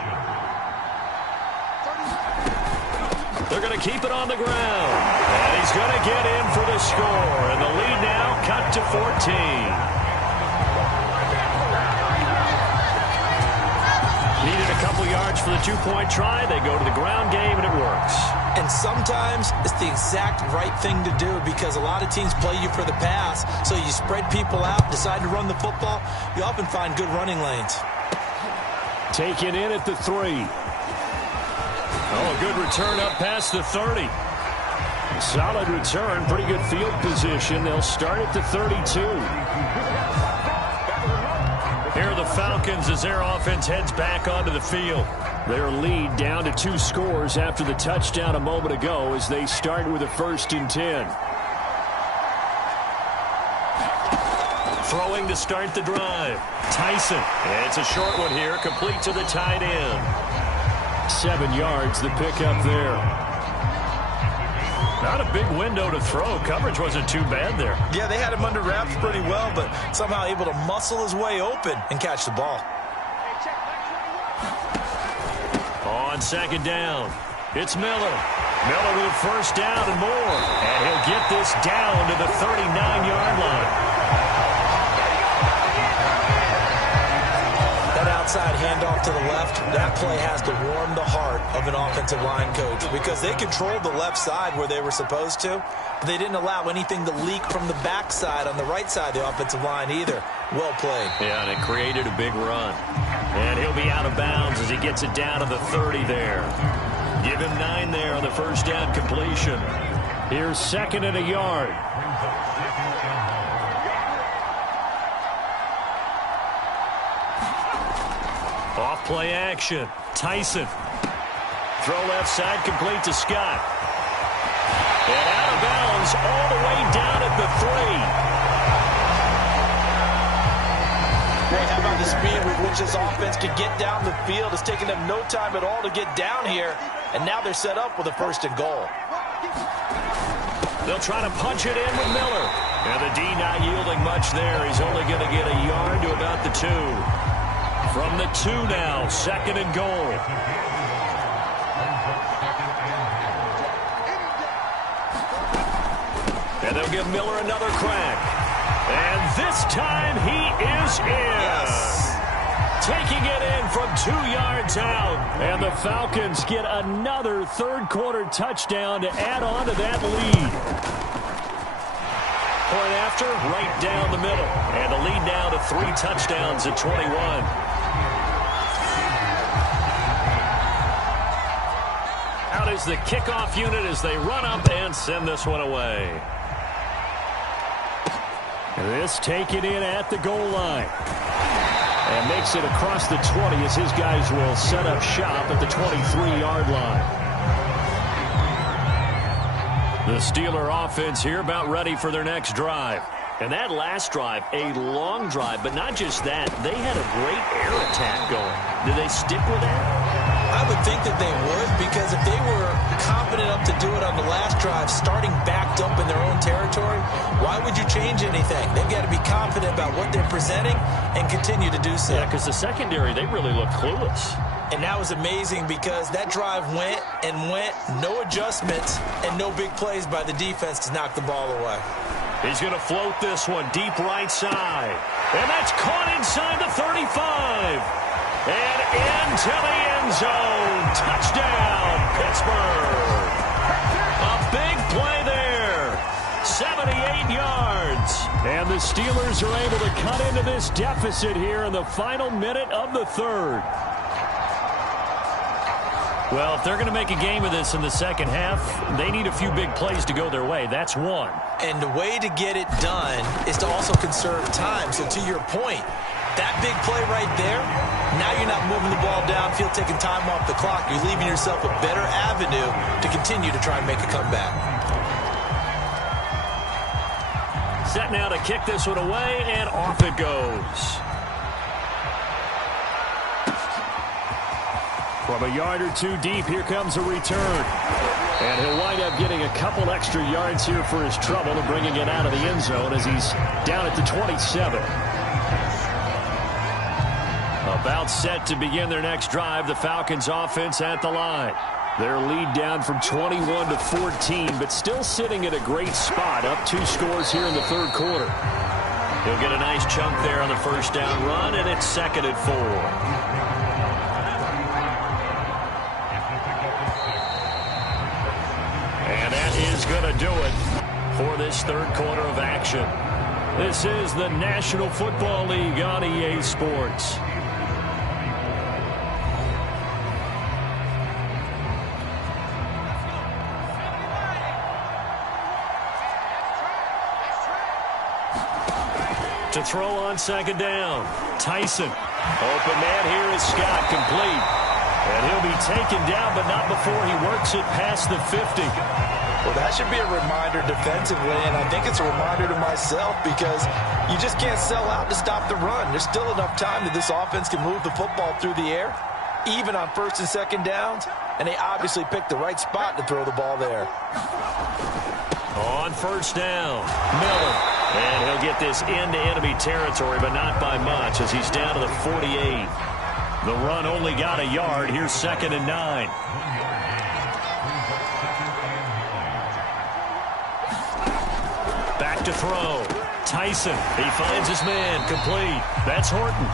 They're going to keep it on the ground. And he's going to get in for the score. And the lead now cut to 14. Needed a couple yards for the 2-point try. They go to the ground game, and it works. And sometimes it's the exact right thing to do because a lot of teams play you for the pass. So you spread people out, decide to run the football. You often find good running lanes. Taken in at the 3. Oh, a good return up past the 30. Solid return, pretty good field position. They'll start at the 32. Here are the Falcons as their offense heads back onto the field. Their lead down to 2 scores after the touchdown a moment ago as they start with a 1st and 10. Throwing to start the drive. Tyson. It's a short one here, complete to the tight end. 7 yards, the pickup there. Not a big window to throw. Coverage wasn't too bad there. Yeah, they had him under wraps pretty well, but somehow able to muscle his way open and catch the ball. On 2nd down, it's Miller. Miller with a 1st down and more. And he'll get this down to the 39-yard line. Outside handoff to the left, that play has to warm the heart of an offensive line coach because they controlled the left side where they were supposed to, but they didn't allow anything to leak from the backside on the right side of the offensive line either. Well played. Yeah, and it created a big run. And he'll be out of bounds as he gets it down to the 30 there. Give him 9 there on the 1st down completion. Here's 2nd and a yard. Off play action. Tyson. Throw left side complete to Scott. And out of bounds all the way down at the 3. Great. How about the speed with which this offense can get down the field? It's taken them no time at all to get down here. And now they're set up with a 1st and goal. They'll try to punch it in with Miller. And the D not yielding much there. He's only going to get a yard to about the 2. From the 2 now, 2nd and goal. And they'll give Miller another crack. And this time he is in. Yes. Taking it in from 2 yards out. And the Falcons get another 3rd quarter touchdown to add on to that lead. point after, right down the middle. And the lead now to 3 touchdowns at 21. Out is the kickoff unit as they run up and send this one away. This taken in at the goal line. And makes it across the 20 as his guys will set up shop at the 23-yard line. The Steeler offense here about ready for their next drive. And that last drive, a long drive, but not just that. They had a great air attack going. Did they stick with that? I would think that they would, because if they were confident enough to do it on the last drive, starting backed up in their own territory, why would you change anything? They've got to be confident about what they're presenting and continue to do so. Yeah, because the secondary, they really look clueless. And that was amazing because that drive went and went, no adjustments, and no big plays by the defense to knock the ball away. He's going to float this one deep right side. And that's caught inside the 35. And into the end zone. Touchdown, Pittsburgh. A big play there. 78 yards. And the Steelers are able to cut into this deficit here in the final minute of the third. Well, if they're going to make a game of this in the second half, they need a few big plays to go their way. That's one. And the way to get it done is to also conserve time. So to your point, that big play right there, now you're not moving the ball downfield, taking time off the clock. You're leaving yourself a better avenue to continue to try and make a comeback. Set now to kick this one away, and off it goes. From a yard or two deep, here comes a return. And he'll wind up getting a couple extra yards here for his trouble and bringing it out of the end zone as he's down at the 27. About set to begin their next drive, the Falcons offense at the line. Their lead down from 21 to 14, but still sitting at a great spot, up 2 scores here in the third quarter. He'll get a nice chunk there on the first down run, and it's 2nd and 4. And that is going to do it for this third quarter of action. This is the National Football League on EA Sports. To throw on second down. Tyson. Open man here is Scott, complete. And he'll be taken down, but not before he works it past the 50. Well, that should be a reminder defensively, and I think it's a reminder to myself because you just can't sell out to stop the run. There's still enough time that this offense can move the football through the air, even on first and second downs, and they obviously picked the right spot to throw the ball there. On first down, Miller. And he'll get this into enemy territory, but not by much as he's down to the 48. The run only got a yard. Here's 2nd and 9. Back to throw. Tyson. He finds his man. Complete. That's Horton.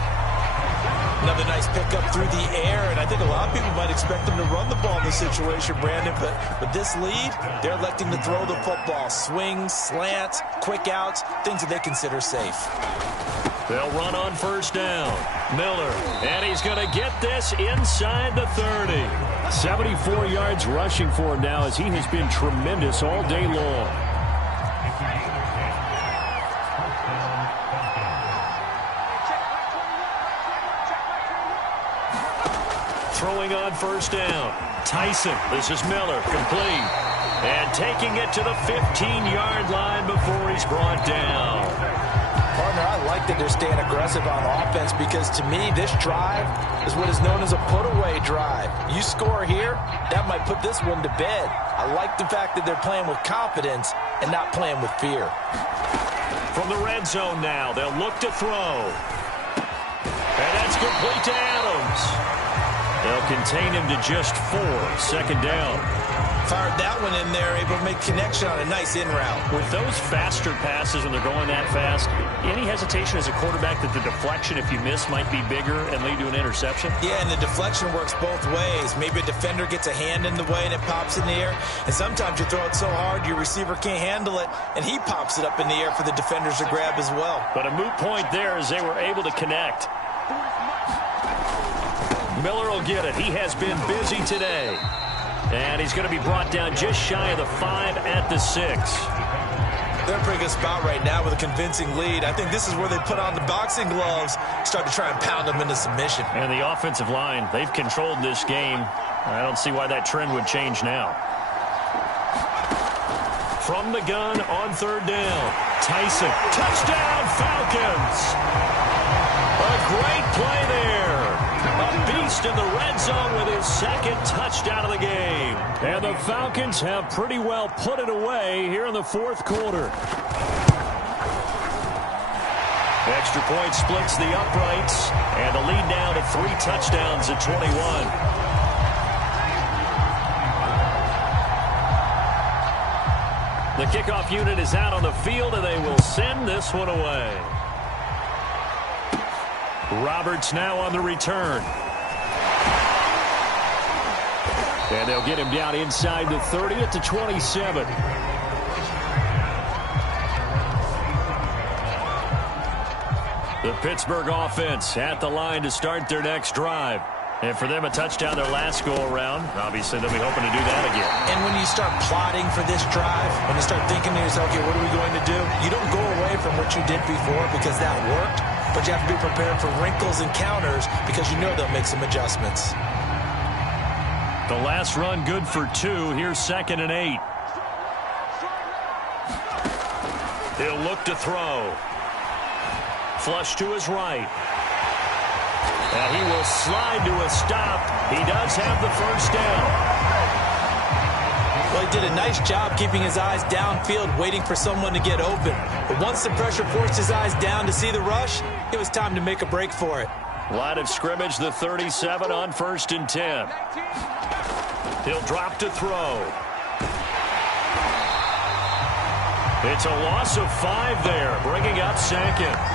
Another nice pickup through the air, and I think a lot of people might expect them to run the ball in this situation, Brandon, but with this lead, they're electing to throw the football. Swings, slants, quick outs, things that they consider safe. They'll run on first down. Miller, and he's going to get this inside the 30. 74 yards rushing for him now as he has been tremendous all day long. Throwing on first down. Tyson. This is Miller. Complete. And taking it to the 15-yard line before he's brought down. Partner, I like that they're staying aggressive on offense because to me, this drive is what is known as a put-away drive. You score here, that might put this one to bed. I like the fact that they're playing with confidence and not playing with fear. From the red zone now, they'll look to throw. And that's complete to Adams. They'll contain him to just 4. 2nd down. Fired that one in there, able to make connection on a nice in route. With those faster passes when they're going that fast, any hesitation as a quarterback that the deflection, if you miss, might be bigger and lead to an interception? Yeah, and the deflection works both ways. Maybe a defender gets a hand in the way and it pops in the air. And sometimes you throw it so hard your receiver can't handle it, and he pops it up in the air for the defenders to grab as well. But a moot point there as they were able to connect. Miller will get it. He has been busy today. And he's going to be brought down just shy of the 5 at the 6. They're in a pretty good spot right now with a convincing lead. I think this is where they put on the boxing gloves, start to try and pound them into submission. And the offensive line, they've controlled this game. I don't see why that trend would change now. From the gun on 3rd down. Tyson. Touchdown, Falcons. A great play there. A beast in the red zone with his 2nd touchdown of the game. And the Falcons have pretty well put it away here in the 4th quarter. Extra point splits the uprights. And the lead now to 3 touchdowns at 21. The kickoff unit is out on the field, and they will send this one away. Roberts now on the return. And they'll get him down inside the 30 at the 27. The Pittsburgh offense at the line to start their next drive. And for them, a touchdown their last go-around. Obviously, they'll be hoping to do that again. And when you start plotting for this drive, when you start thinking to yourself, okay, what are we going to do? You don't go away from what you did before because that worked, but you have to be prepared for wrinkles and counters because you know they'll make some adjustments. The last run good for 2. Here's 2nd and 8. He'll look to throw. Flush to his right. And he will slide to a stop. He does have the 1st down. Well, he did a nice job keeping his eyes downfield, waiting for someone to get open. But once the pressure forced his eyes down to see the rush, it was time to make a break for it. Line of scrimmage, the 37 on 1st and 10. He'll drop to throw. It's a loss of 5 there, bringing up 2nd.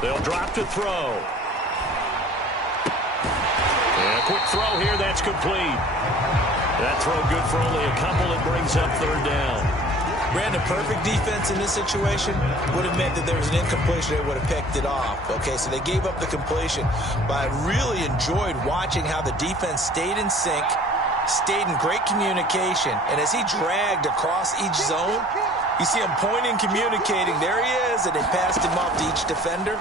They'll drop to throw. And a quick throw here, that's complete. That throw good for only a couple. It brings up 3rd down. Brandon, perfect defense in this situation would have meant that there was an incompletion. They would have picked it off. Okay, so they gave up the completion. But I really enjoyed watching how the defense stayed in sync, stayed in great communication. And as he dragged across each zone, you see him pointing, communicating. There he is, and they passed him off to each defender.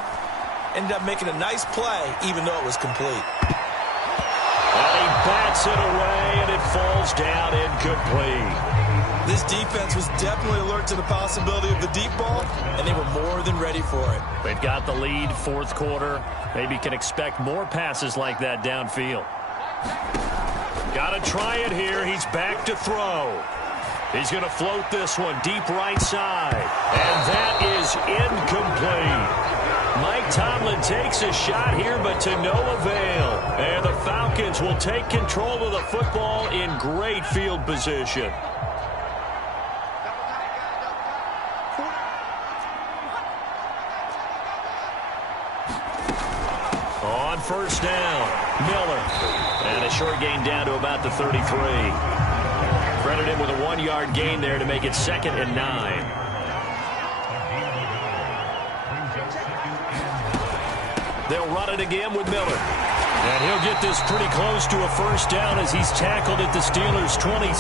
Ended up making a nice play, even though it was complete. And he bats it away, and it falls down incomplete. This defense was definitely alert to the possibility of the deep ball, and they were more than ready for it. They've got the lead, 4th quarter. Maybe can expect more passes like that downfield. Got to try it here. He's back to throw. He's going to float this one deep right side. And that is incomplete. Mike Tomlin takes a shot here, but to no avail. And the Falcons will take control of the football in great field position. On 1st down, Miller. And a short gain down to about the 33. Credit him with a 1-yard gain there to make it 2nd and 9. They'll run it again with Miller. And he'll get this pretty close to a 1st down as he's tackled at the Steelers' 26.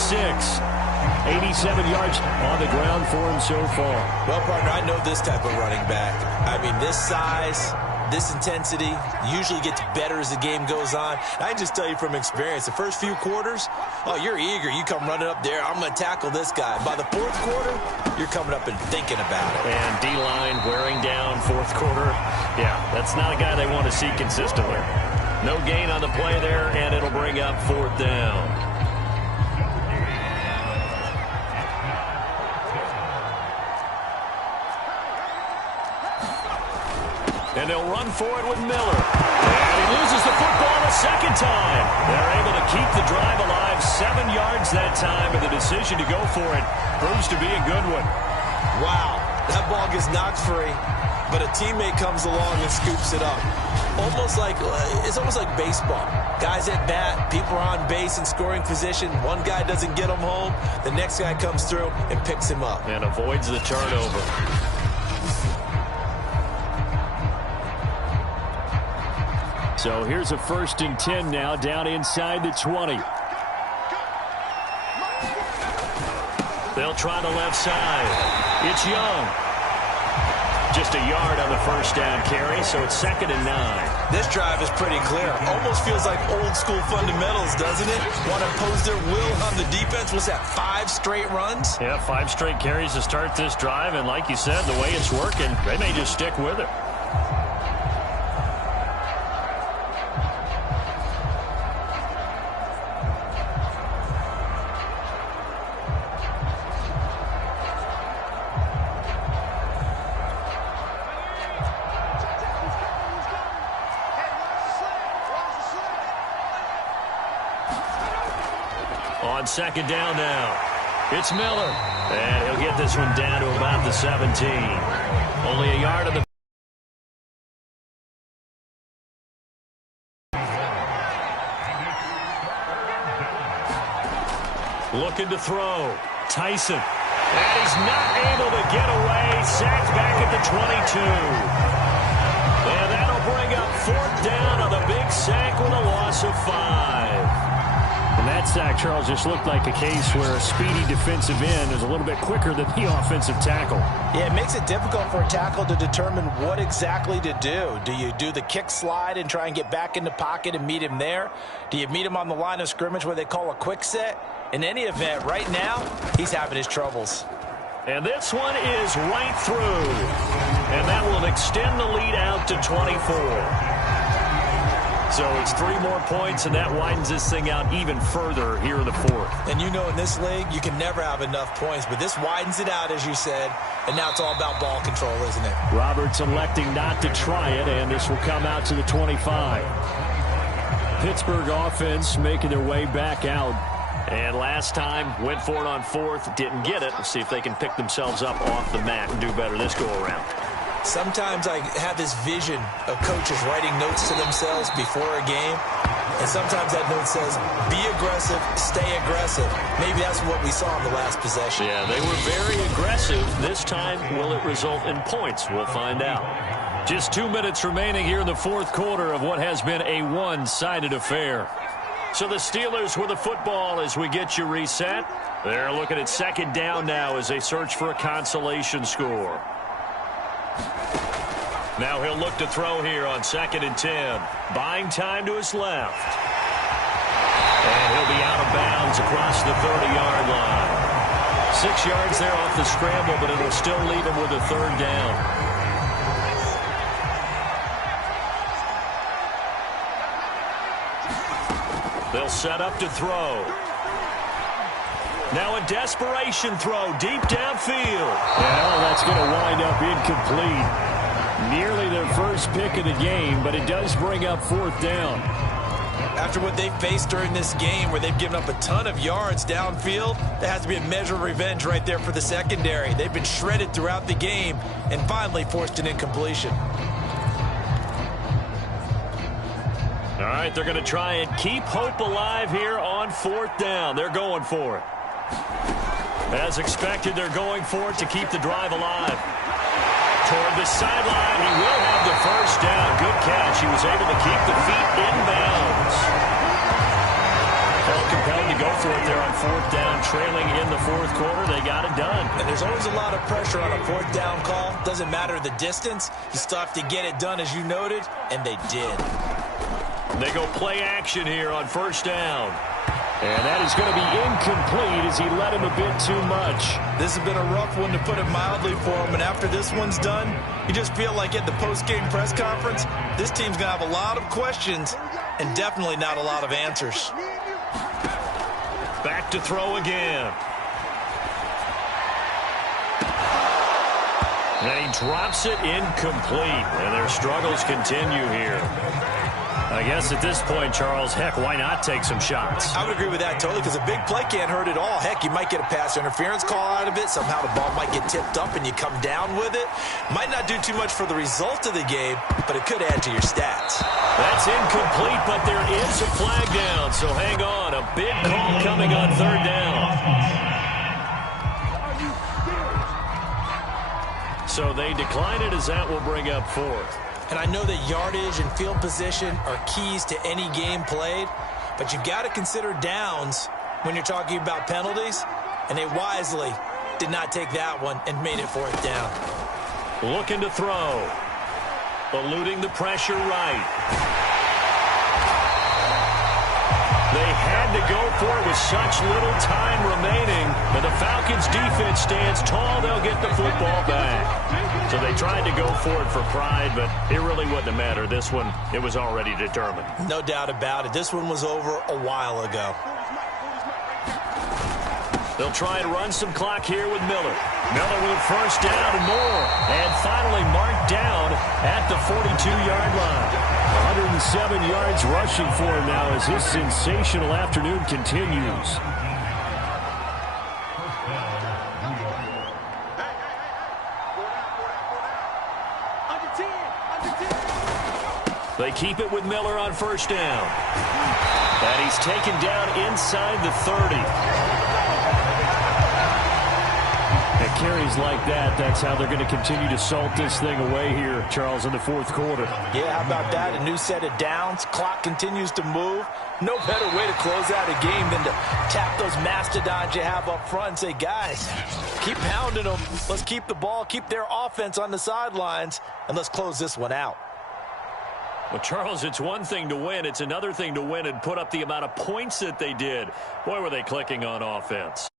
87 yards on the ground for him so far. Well, partner, I know this type of running back. I mean, this size, this intensity usually gets better as the game goes on. I can just tell you from experience, the first few quarters, oh, you're eager. You come running up there, I'm going to tackle this guy. By the fourth quarter, you're coming up and thinking about it. And D-line wearing down fourth quarter. Yeah, that's not a guy they want to see consistently. No gain on the play there, and it'll bring up fourth down. And they'll run for it with Miller. And he loses the football a second time. They're able to keep the drive alive, 7 yards that time, and the decision to go for it proves to be a good one. Wow, that ball gets knocked free, but a teammate comes along and scoops it up. It's almost like baseball. Guys at bat, people are on base in scoring position. One guy doesn't get him home. The next guy comes through and picks him up. And avoids the turnover. So here's a 1st and 10 now, down inside the 20. They'll try the left side. It's Young. Just a yard on the first down carry, so it's 2nd and 9. This drive is pretty clear. Almost feels like old school fundamentals, doesn't it? Want to impose their will on the defense. What's that, 5 straight runs? Yeah, 5 straight carries to start this drive, and like you said, the way it's working, they may just stick with it. On 2nd down now, it's Miller. And he'll get this one down to about the 17. Only a yard of the... Looking to throw. Tyson. And he's not able to get away. Sacked back at the 22. And that'll bring up 4th down on the big sack with a loss of 5. And that sack, Charles, just looked like a case where a speedy defensive end is a little bit quicker than the offensive tackle. Yeah, it makes it difficult for a tackle to determine what exactly to do. Do you do the kick slide and try and get back in the pocket and meet him there? Do you meet him on the line of scrimmage where they call a quick set? In any event, right now, he's having his troubles. And this one is right through. And that will extend the lead out to 24. So it's 3 more points, and that widens this thing out even further here in the 4th. And you know in this league, you can never have enough points, but this widens it out, as you said, and now it's all about ball control, isn't it? Roberts electing not to try it, and this will come out to the 25. Pittsburgh offense making their way back out. And last time, went for it on 4th, didn't get it. We'll see if they can pick themselves up off the mat and do better this go-around. Sometimes I have this vision of coaches writing notes to themselves before a game, and sometimes that note says, be aggressive, stay aggressive. Maybe that's what we saw in the last possession. Yeah, they were very aggressive. This time, will it result in points? We'll find out. Just 2 minutes remaining here in the 4th quarter of what has been a one-sided affair. So the Steelers with the football as we get you reset. They're looking at 2nd down now as they search for a consolation score. Now he'll look to throw here on 2nd and 10. Buying time to his left. And he'll be out of bounds across the 30-yard line. 6 yards there off the scramble, but it'll still leave him with a 3rd down. They'll set up to throw. Now a desperation throw deep downfield. Well, that's going to wind up incomplete. Nearly their first pick of the game, but it does bring up 4th down. After what they've faced during this game where they've given up a ton of yards downfield, there has to be a measure of revenge right there for the secondary. They've been shredded throughout the game and finally forced an incompletion. All right, they're going to try and keep hope alive here on 4th down. They're going for it. As expected, they're going for it to keep the drive alive. Toward the sideline, he will have the first down. Good catch. He was able to keep the feet inbounds. Felt compelled to go for it there on fourth down, trailing in the fourth quarter. They got it done. And there's always a lot of pressure on a fourth down call. Doesn't matter the distance. You still have to get it done, as you noted, and they did. They go play action here on first down. And that is going to be incomplete as he led him a bit too much. This has been a rough one, to put it mildly, for him. And after this one's done, you just feel like at the post-game press conference, this team's going to have a lot of questions and definitely not a lot of answers. Back to throw again. And he drops it incomplete. And their struggles continue here. I guess at this point, Charles, heck, why not take some shots? I would agree with that totally, because a big play can't hurt at all. Heck, you might get a pass interference call out of it. Somehow the ball might get tipped up and you come down with it. Might not do too much for the result of the game, but it could add to your stats. That's incomplete, but there is a flag down, so hang on. A big call coming on third down. So they decline it, as that will bring up fourth. And I know that yardage and field position are keys to any game played, but you've got to consider downs when you're talking about penalties, and they wisely did not take that one and made it fourth down. Looking to throw. Eluding the pressure right. They had to go for it with such little time remaining, and the Falcons' defense stands tall. They'll get the football back. So they tried to go for it for pride, but it really wouldn't have mattered. This one, it was already determined. No doubt about it. This one was over a while ago. They'll try and run some clock here with Miller. Miller with first down and more. And finally marked down at the 42-yard line. 107 yards rushing for him now as his sensational afternoon continues. They keep it with Miller on first down. And he's taken down inside the 30. At carries like that, that's how they're going to continue to salt this thing away here, Charles, in the fourth quarter. Yeah, how about that? A new set of downs. Clock continues to move. No better way to close out a game than to tap those mastodons you have up front and say, guys, keep pounding them. Let's keep the ball, keep their offense on the sidelines, and let's close this one out. Well, Charles, it's one thing to win. It's another thing to win and put up the amount of points that they did. Boy, were they clicking on offense.